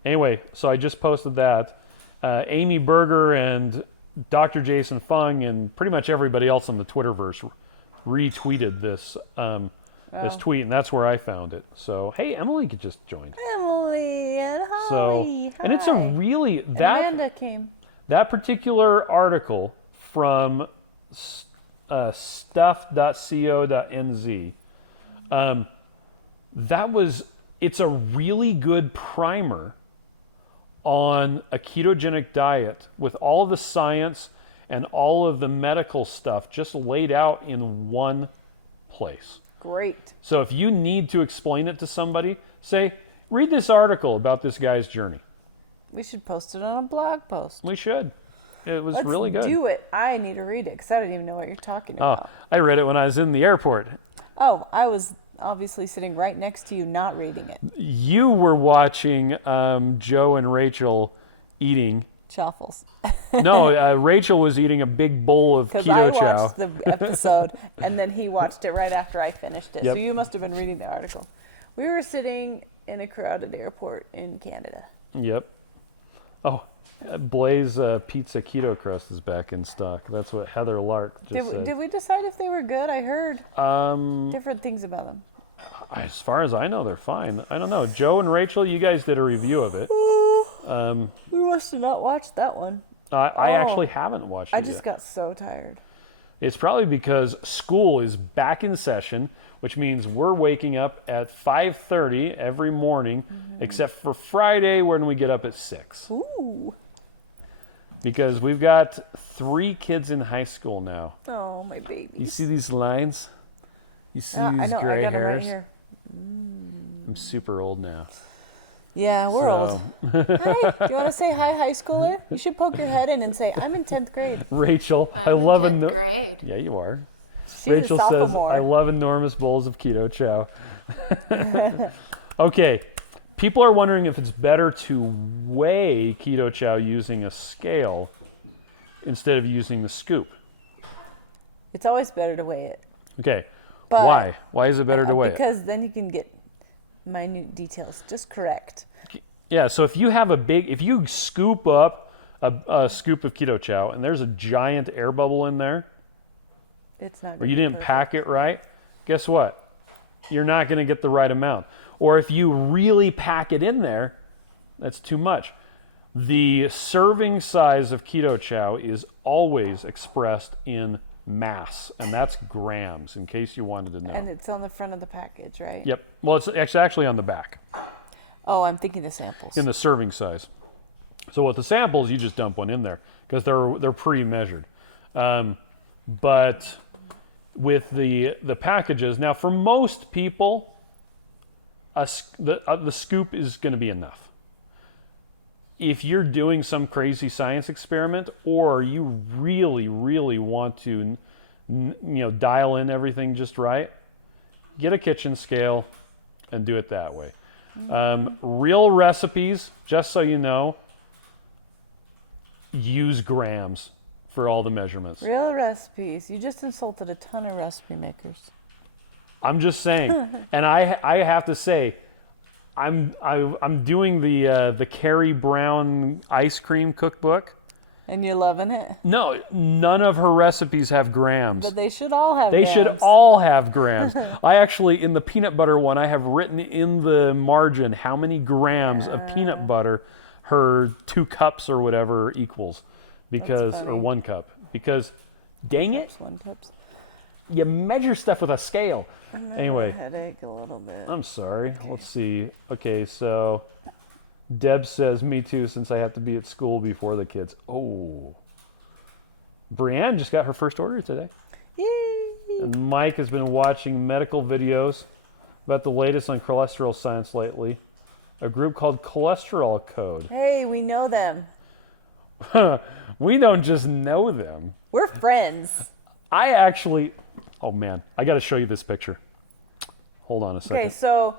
Anyway, so I just posted that. Amy Berger and Dr. Jason Fung and pretty much everybody else on the Twitterverse retweeted this this tweet, and that's where I found it. So, hey, Emily just joined. Emily and Holly. So, and it's a Hi. really And Amanda came. that particular article from stuff.co.nz, it's a really good primer on a ketogenic diet with all of the science and all of the medical stuff just laid out in one place. Great. So if you need to explain it to somebody, say, read this article about this guy's journey. We should post it on a blog post. We should. It was Let's really good. do it. I need to read it because I don't even know what you're talking about. I read it when I was in the airport. Oh, I was obviously sitting right next to you not reading it. You were watching Joe and Rachel eating. Chaffles. No, Rachel was eating a big bowl of Because I Keto Chow. watched the episode and then he watched it right after I finished it. Yep. So you must have been reading the article. We were sitting in a crowded airport in Canada. Yep. Oh, Blaze Pizza Keto Crust is back in stock. That's what Heather Lark just said. Did we decide if they were good? I heard different things about them. As far as I know, they're fine. I don't know. Joe and Rachel, you guys did a review of it. We must have not watched that one. I actually haven't watched it I just yet. got so tired. It's probably because school is back in session, which means we're waking up at 5:30 every morning, except for Friday when we get up at 6. Ooh. Because we've got 3 kids in high school now. Oh, my baby. You see these lines? You see I these know, I gray got them right hairs? here. I'm super old now. Yeah, we're old. So, Hi, do you want to say hi, high schooler? You should poke your head in and say, I'm in 10th grade. Rachel, I love Grade. Yeah, you are. She's Rachel a says, sophomore. I love enormous bowls of Keto Chow. Okay, people are wondering if it's better to weigh Keto Chow using a scale instead of using the scoop. It's always better to weigh it. Okay, But, why? Why is it better to weigh it? Because then you can get minute details just correct. Yeah, so if you scoop up a scoop of Keto Chow and there's a giant air bubble in there, It's not or gonna you be didn't perfect. pack it right, guess what? You're not going to get the right amount. Or if you really pack it in there, that's too much. The serving size of Keto Chow is always expressed in mass, and that's grams, in case you wanted to know. And it's on the front of the package, right? Yep. Well, it's actually on the back, Oh, I'm thinking the samples. in the serving size. So with the samples, you just dump one in there because they're pre-measured. But with the packages, now for most people, the scoop is going to be enough. If you're doing some crazy science experiment, or you really, really want to, dial in everything just right, get a kitchen scale and do it that way. Real recipes, just so you know, use grams for all the measurements. Real recipes. You just insulted a ton of recipe makers. I'm just saying, and I have to say, I'm doing the Carrie Brown ice cream cookbook, And you're loving it? No, none of her recipes have grams. But they should all have They grams. should all have grams. I actually, in the peanut butter one, I have written in the margin how many grams of peanut butter her 2 cups or whatever equals, because or 1 cup. Because, dang it, 1 cups. you measure stuff with a scale. Anyway, Headache a little bit. I'm sorry. Okay. Let's see. Okay, so Deb says, me too, since I have to be at school before the kids. Oh. Brienne just got her first order today. Yay! And Mike has been watching medical videos about the latest on cholesterol science lately. A group called Cholesterol Code. Hey, we know them. We don't just know them. We're friends. I actually... Oh, man. I got to show you this picture. Hold on a second. Okay, so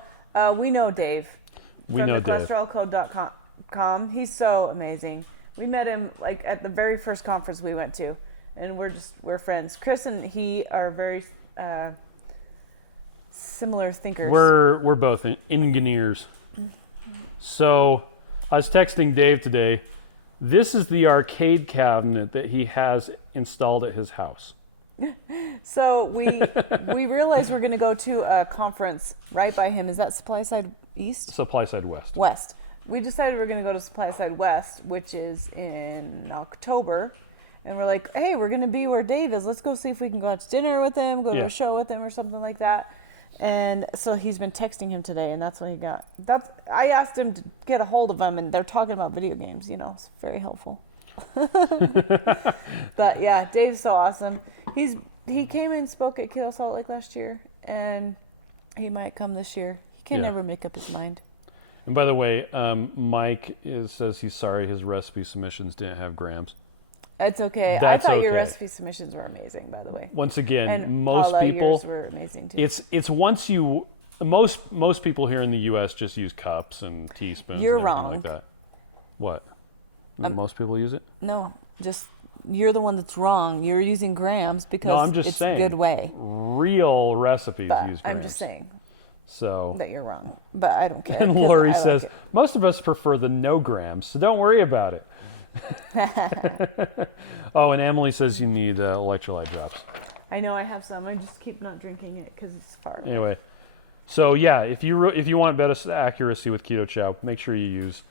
we know Dave. We know Dave. From thecholesterolcode.com. He's so amazing. We met him like at the very first conference we went to, and we're friends. Chris and he are very similar thinkers. We're both engineers. So I was texting Dave today. This is the arcade cabinet that he has installed at his house. So we realized we're going to go to a conference right by him. Is that Supply Side East? Supply Side West. West. We decided we're going to go to Supply Side West, which is in October. And we're like, hey, we're going to be where Dave is. Let's go see if we can go out to dinner with him, go to a show with him or something like that. And so he's been texting him today, and that's what he got. I asked him to get a hold of him, and they're talking about video games. You know, it's very helpful. But yeah, Dave's so awesome. He came and spoke at Keto Salt Lake last year, and he might come this year. He can never make up his mind. And by the way, Mike says he's sorry his recipe submissions didn't have grams. It's okay. That's I thought your okay. recipe submissions were amazing, by the way. Once again, And most Paula, people yours were amazing too. it's once you most people here in the US just use cups and teaspoons You're and everything wrong. like that. What? Most people use it? No, just you're the one that's wrong. You're using grams because No, I'm just it's saying. a good way. Real recipes But use grams. I'm just saying So that you're wrong. But I don't care. and 'cause Lori I like says it. most of us prefer the no grams, so don't worry about it. Oh, and Emily says you need electrolyte drops. I know I have some. I just keep not drinking it because it's far away. Anyway, so yeah, if you want better accuracy with Keto Chow, make sure you use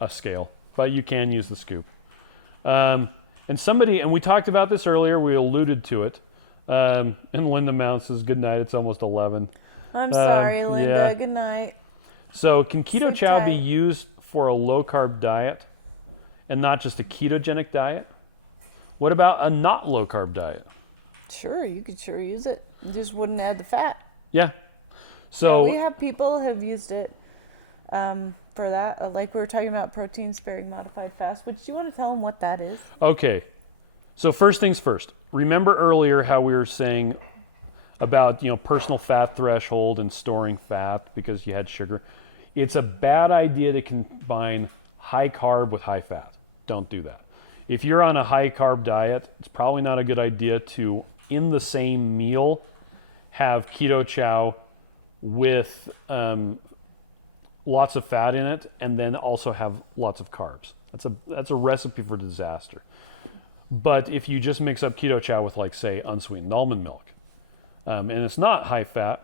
a scale, but you can use the scoop. And we talked about this earlier. We alluded to it. And Linda Mount says, "Good night. It's almost 11." I'm sorry, Linda. yeah. Good night. So can Keto Sleep Chow be tight. used for a low carb diet, and not just a ketogenic diet? What about a not low carb diet? Sure, you could sure use it. You just wouldn't add the fat. Yeah. So we have people have used it for that. Like we were talking about protein sparing modified fast. Which do you want to tell them what that is? okay. So first things first. Remember earlier how we were saying about personal fat threshold and storing fat because you had sugar. It's a bad idea to combine high carb with high fat. Don't do that. If you're on a high carb diet, it's probably not a good idea to, in the same meal, have Keto Chow with lots of fat in it, and then also have lots of carbs. That's a recipe for disaster. But if you just mix up Keto Chow with, like, say, unsweetened almond milk, and it's not high fat,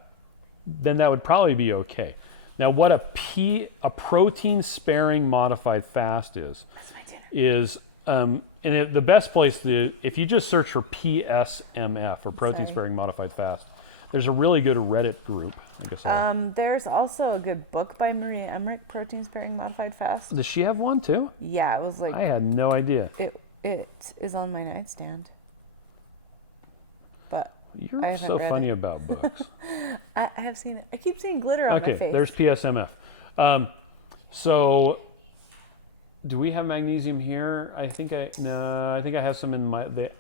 then that would probably be okay. Now, what a protein sparing modified fast is the best place if you just search for PSMF or protein sparing modified fast, there's a really good Reddit group. I guess. There's also a good book by Maria Emmerich, Protein Sparing Modified Fast. Does she have one too? Yeah, it was like I had no idea. it is on my nightstand. But You're I haven't so read funny it. about books. I have seen it. I keep seeing glitter on my face. Okay, there's PSMF. So, do we have magnesium here? I think I have some in the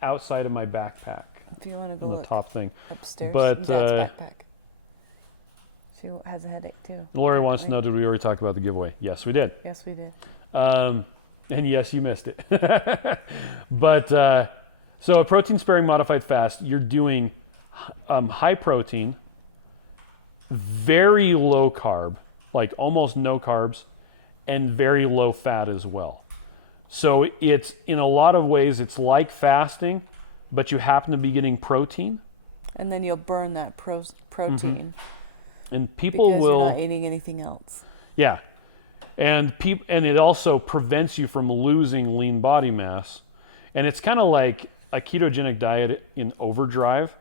outside of my backpack. If you want to go On the look top thing. upstairs, But, Dad's backpack. She has a headache too. Lori wants to know, did we already talk about the giveaway? Yes, we did. Yes, we did. And yes, you missed it. But, so a protein sparing modified fast, you're doing high protein, very low carb, like almost no carbs, and very low fat as well. So it's, in a lot of ways, it's like fasting, but you happen to be getting protein. And then you'll burn that protein And people because will... you're not eating anything else. Yeah. And it also prevents you from losing lean body mass. And it's kind of like a ketogenic diet in overdrive.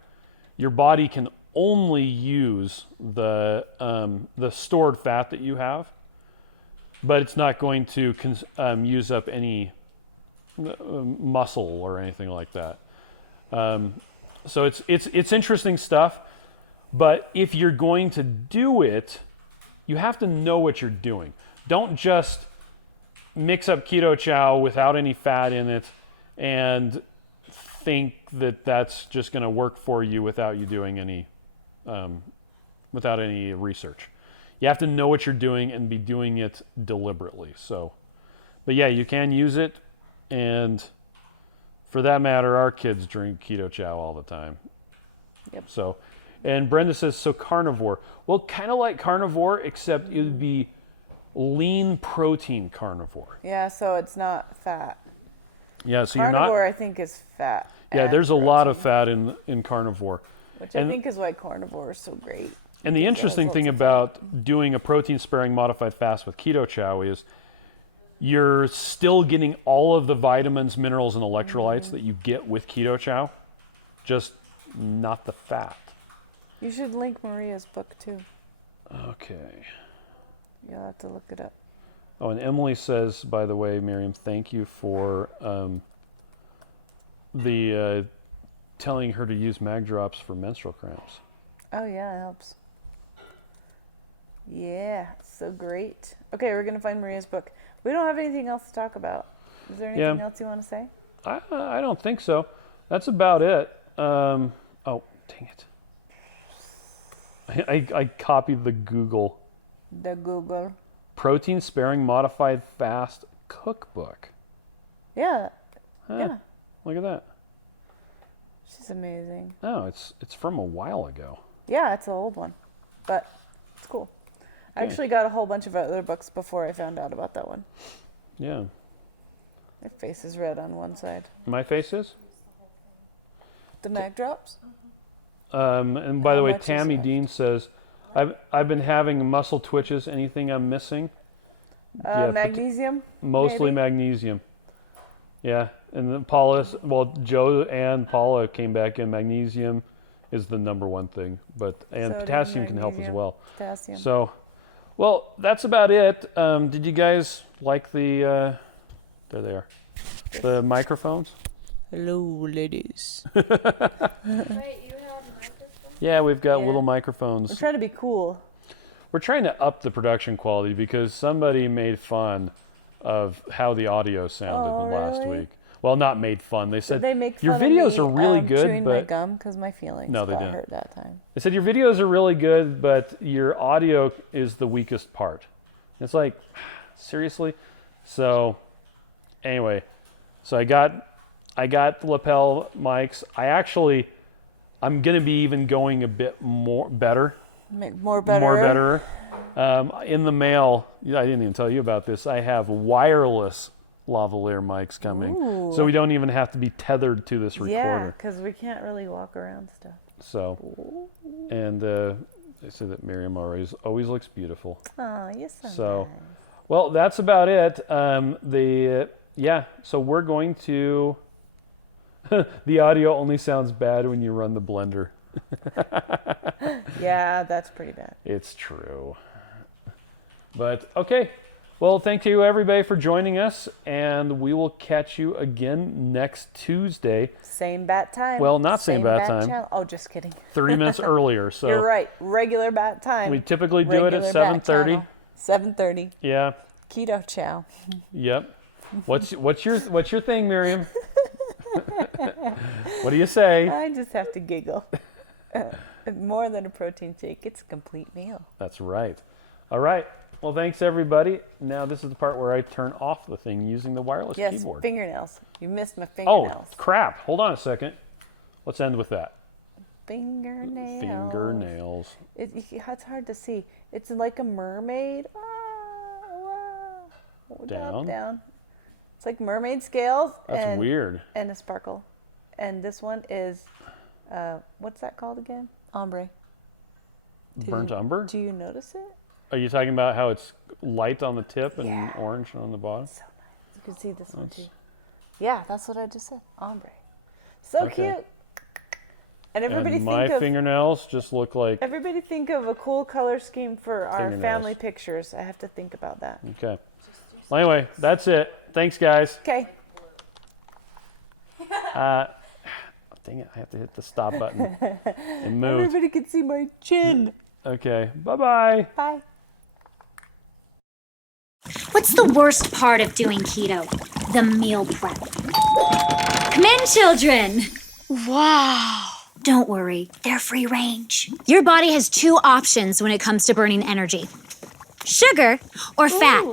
Your body can only use the stored fat that you have, but it's not going to use up any muscle or anything like that. So it's interesting stuff. But if you're going to do it, you have to know what you're doing. Don't just mix up Keto Chow without any fat in it and think that that's just going to work for you without you doing any, without any research. You have to know what you're doing and be doing it deliberately. So, but yeah, you can use it. And for that matter, our kids drink Keto Chow all the time. Yep. So, and Brenda says, so carnivore. Well, kind of like carnivore, except it would be lean protein carnivore. Yeah, so it's not fat. Yeah, so Carnivore, you're not... I think, is fat. Yeah, and there's a protein, lot of fat in carnivore. which I think is why carnivore is so great. And the because it has interesting lots thing of fat. about doing a protein-sparing modified fast with Keto Chow is you're still getting all of the vitamins, minerals, and electrolytes that you get with Keto Chow, just not the fat. You should link Maria's book too. Okay. You'll have to look it up. Oh, and Emily says, by the way, Miriam, thank you for telling her to use mag drops for menstrual cramps. Oh yeah, it helps. Yeah, so great. Okay, we're gonna find Maria's book. We don't have anything else to talk about. Is there anything else you want to say? I don't think so. That's about it. Oh, dang it. I copied the Google. The Google. Protein sparing modified fast cookbook. Yeah. Huh, Yeah. Look at that. She's amazing. Oh, it's from a while ago. Yeah, it's an old one, but it's cool. I Okay. actually got a whole bunch of other books before I found out about that one. Yeah. My face is red on one side. My face is? The mag drops? And by the How way, much is Tammy left? Dean says, I've been having muscle twitches. Anything I'm missing? Yeah, Magnesium? mostly maybe? magnesium. Yeah, and then Joe and Paula came back in. Magnesium is the number one thing, and Sodium, potassium can help as magnesium, well. Potassium. So, well, that's about it. Did you guys like the? There they are. The microphones. Hello, ladies. Wait, you have microphone? Yeah, we've got Yeah. little We're microphones. trying to be cool. We're trying to up the production quality because somebody made fun of how the audio sounded Oh, last really? week. Well, not made fun. They Did said they make your fun videos of me, are really good, chewing my but gum because my feelings No, they got didn't. hurt that time. they said your videos are really good, but your audio is the weakest part. It's like, seriously. So, anyway, so I got the lapel mics. I'm gonna be even going a bit better. Make more better. More better. In the mail, I didn't even tell you about this. I have wireless lavalier mics coming, Ooh. so we don't even have to be tethered to this Yeah, recorder. because we can't really walk around stuff. So, and they say that Miriam always looks beautiful. Oh, you're so, So, nice. well, that's about it. So we're going to. The audio only sounds bad when you run the blender. Yeah, that's pretty bad. It's true. But okay. Well, thank you everybody for joining us, and we will catch you again next Tuesday. Same bat time. Well, not same bat time. channel. Oh, just kidding. 30 minutes earlier. So You're right. Regular bat time. we typically do it at Regular bat 7:30. channel. 7:30. Yeah. Keto Chow. Yep. What's your thing, Miriam? What do you say? I just have to giggle. More than a protein shake, it's a complete meal. That's right. All right. Well, thanks everybody. Now this is the part where I turn off the thing using the wireless Yes, keyboard. fingernails. You missed my Oh, fingernails. crap. Hold on a second. Let's end with that. Fingernails. Fingernails. It's hard to see. It's like a mermaid. Ah, wow. Down. Down. It's like mermaid scales. That's weird. And a sparkle. And this one is, what's that called again? Ombre. Burnt umber? Do you notice it? Are you talking about how it's light on the tip and orange on the bottom? So nice. You can see this one too. Yeah, that's what I just said. Ombre. So cute. And everybody my fingernails just look like... Everybody think of a cool color scheme for our family pictures. I have to think about that. Okay. Well, anyway, that's it. Thanks, guys. Okay. Dang it, I have to hit the stop button and move. Everybody can see my chin. Okay, bye-bye. Bye. What's the worst part of doing keto? The meal prep. Come in, children. Wow. Don't worry, they're free range. Your body has two options when it comes to burning energy. Sugar or fat.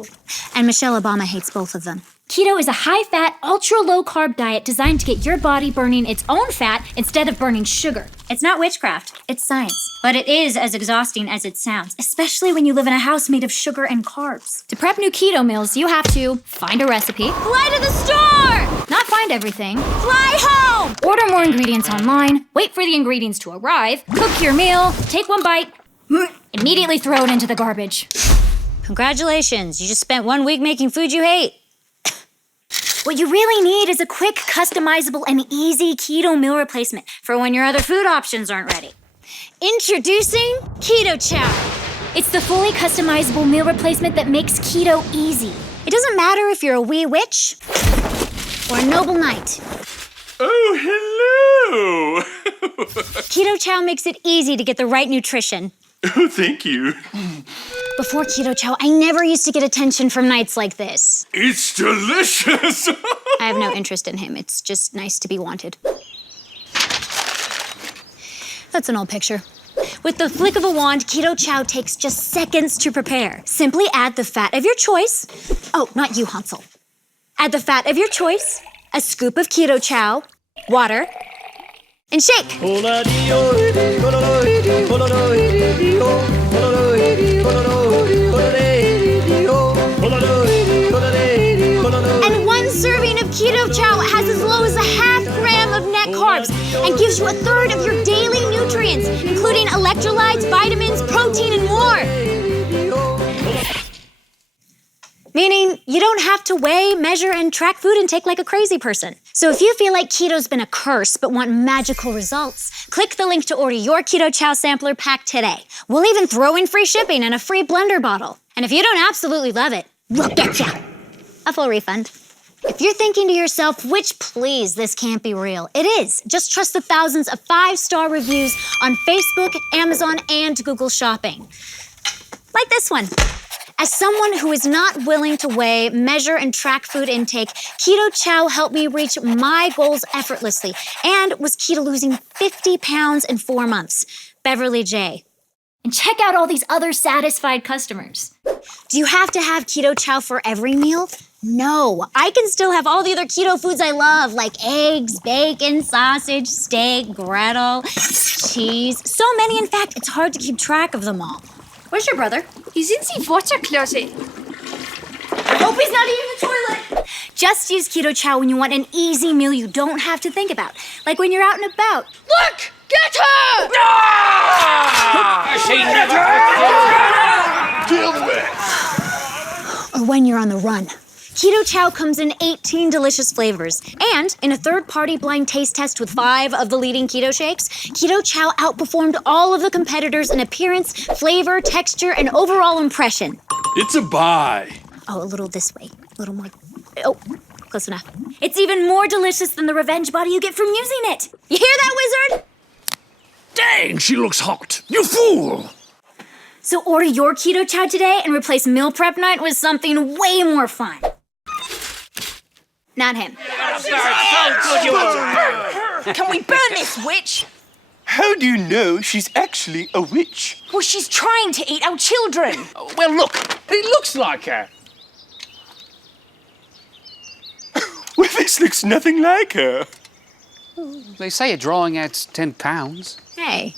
And Michelle Obama hates both of them. Keto is a high-fat, ultra-low-carb diet designed to get your body burning its own fat instead of burning sugar. It's not witchcraft, it's science. But it is as exhausting as it sounds, especially when you live in a house made of sugar and carbs. To prep new keto meals, you have to find a recipe, fly to the store! Not find everything, fly home! Order more ingredients online, wait for the ingredients to arrive, cook your meal, take one bite, immediately throw it into the garbage. Congratulations, you just spent 1 week making food you hate. What you really need is a quick, customizable, and easy keto meal replacement for when your other food options aren't ready. Introducing Keto Chow. It's the fully customizable meal replacement that makes keto easy. It doesn't matter if you're a wee witch or a noble knight. Oh, hello! Keto Chow makes it easy to get the right nutrition. Oh, thank you. Before Keto Chow, I never used to get attention from knights like this. It's delicious! I have no interest in him. It's just nice to be wanted. That's an old picture. With the flick of a wand, Keto Chow takes just seconds to prepare. Simply add the fat of your choice. Oh, not you, Hansel. Add the fat of your choice, a scoop of Keto Chow, water, and shake. And 1 serving of Keto Chow has as low as a half gram of net carbs and gives you 1/3 of your daily nutrients, including electrolytes, vitamins, protein, and more. Meaning, you don't have to weigh, measure, and track food intake like a crazy person. So if you feel like keto's been a curse but want magical results, click the link to order your Keto Chow sampler pack today. We'll even throw in free shipping and a free blender bottle. And if you don't absolutely love it, we'll get ya a full refund. If you're thinking to yourself, which please, this can't be real, it is. Just trust the thousands of 5-star reviews on Facebook, Amazon, and Google Shopping. Like this one. As someone who is not willing to weigh, measure, and track food intake, Keto Chow helped me reach my goals effortlessly and was keto losing 50 pounds in 4 months. Beverly J. And check out all these other satisfied customers. Do you have to have Keto Chow for every meal? No, I can still have all the other keto foods I love, like eggs, bacon, sausage, steak, gretel, cheese. So many, in fact, it's hard to keep track of them all. Where's your brother? He's in the water closet. I hope he's not eating the toilet. Just use Keto Chow when you want an easy meal you don't have to think about. Like when you're out and about. Look! Get her! Deal with! Or when you're on the run. Keto Chow comes in 18 delicious flavors. And in a third-party blind taste test with 5 of the leading keto shakes, Keto Chow outperformed all of the competitors in appearance, flavor, texture, and overall impression. It's a buy. Oh, a little this way. A little more. Oh, close enough. It's even more delicious than the revenge body you get from using it. You hear that, wizard? Dang, she looks hot. You fool! So order your Keto Chow today and replace meal prep night with something way more fun. Not him. Can we burn this witch? How do you know she's actually a witch? Well, she's trying to eat our children. Well, look, it looks like her. Well, this looks nothing like her. They say a drawing adds 10 pounds. Hey.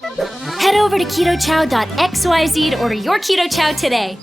Head over to ketochow.xyz to order your Keto Chow today.